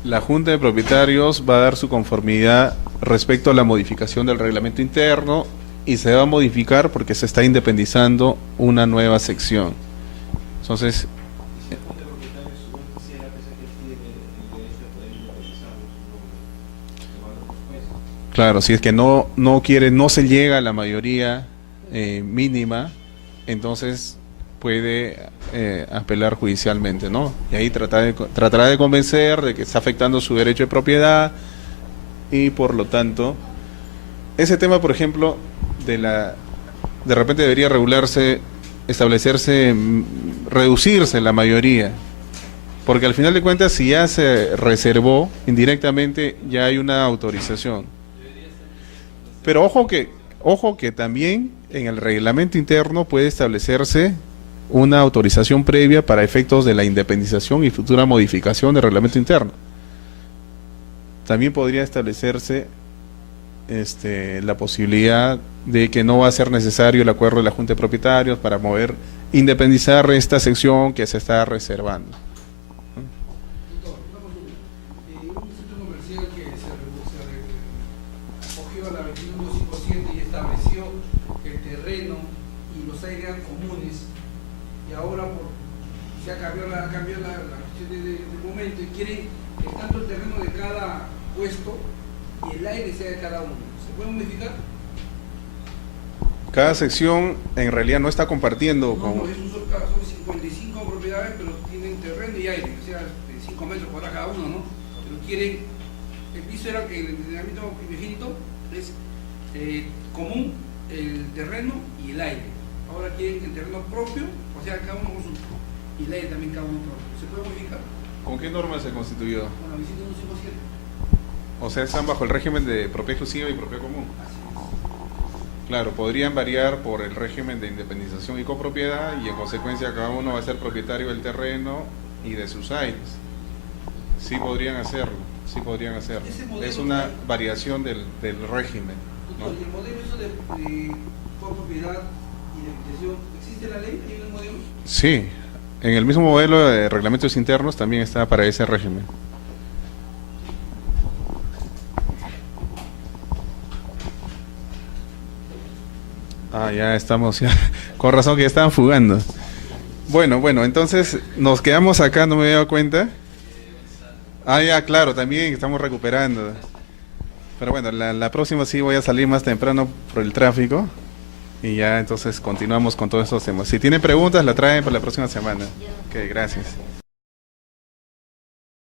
La Junta de Propietarios va a dar su conformidad respecto a la modificación del reglamento interno y se va a modificar porque se está independizando una nueva sección. Entonces, claro, si es que no se llega a la mayoría mínima, entonces puede apelar judicialmente, ¿no? Y ahí tratará de convencer de que está afectando su derecho de propiedad y por lo tanto, ese tema, por ejemplo, de repente debería reducirse la mayoría, porque al final de cuentas, si ya se reservó indirectamente, ya hay una autorización. Pero ojo que también en el reglamento interno puede establecerse una autorización previa para efectos de la independización y futura modificación del reglamento interno. También podría establecerse la posibilidad de que no va a ser necesario el acuerdo de la Junta de Propietarios para poder independizar esta sección que se está reservando. Doctor, una consulta. Un centro comercial que se acogió a la 21257 y estableció el terreno y los aires eran comunes, y ahora se ha cambiado la cuestión del momento y quieren que tanto el terreno de cada puesto y el aire sea de cada uno. ¿Se puede modificar? Cada sección en realidad no está compartiendo con... No, son 55 propiedades, pero tienen terreno y aire, o sea, de 5 metros cuadrados cada uno, ¿no? Pero quieren, el piso era que el entrenamiento primogénito es común el terreno y el aire. Ahora quieren el terreno propio, o sea, cada uno con su... y el aire también cada uno propio. ¿Se puede modificar? ¿Con qué norma se constituyó? Con la 21257. O sea, están bajo el régimen de propiedad exclusiva y propiedad común. Así es. Claro, podrían variar por el régimen de independización y copropiedad y en consecuencia cada uno va a ser propietario del terreno y de sus aires. Sí podrían hacerlo, sí podrían hacerlo. Es una variación del régimen, ¿no? Doctor, ¿y el modelo eso de copropiedad y indemnización, existe en la ley? ¿Hay un modelo? Sí, en el mismo modelo de reglamentos internos también está para ese régimen. Ah, ya estamos, ya. Con razón que ya estaban fugando. Bueno, entonces nos quedamos acá, no me había dado cuenta. Ah, ya, claro, también estamos recuperando. Pero bueno, la próxima sí voy a salir más temprano por el tráfico. Y ya entonces continuamos con todos estos temas. Si tienen preguntas, la traen para la próxima semana. Ok, gracias.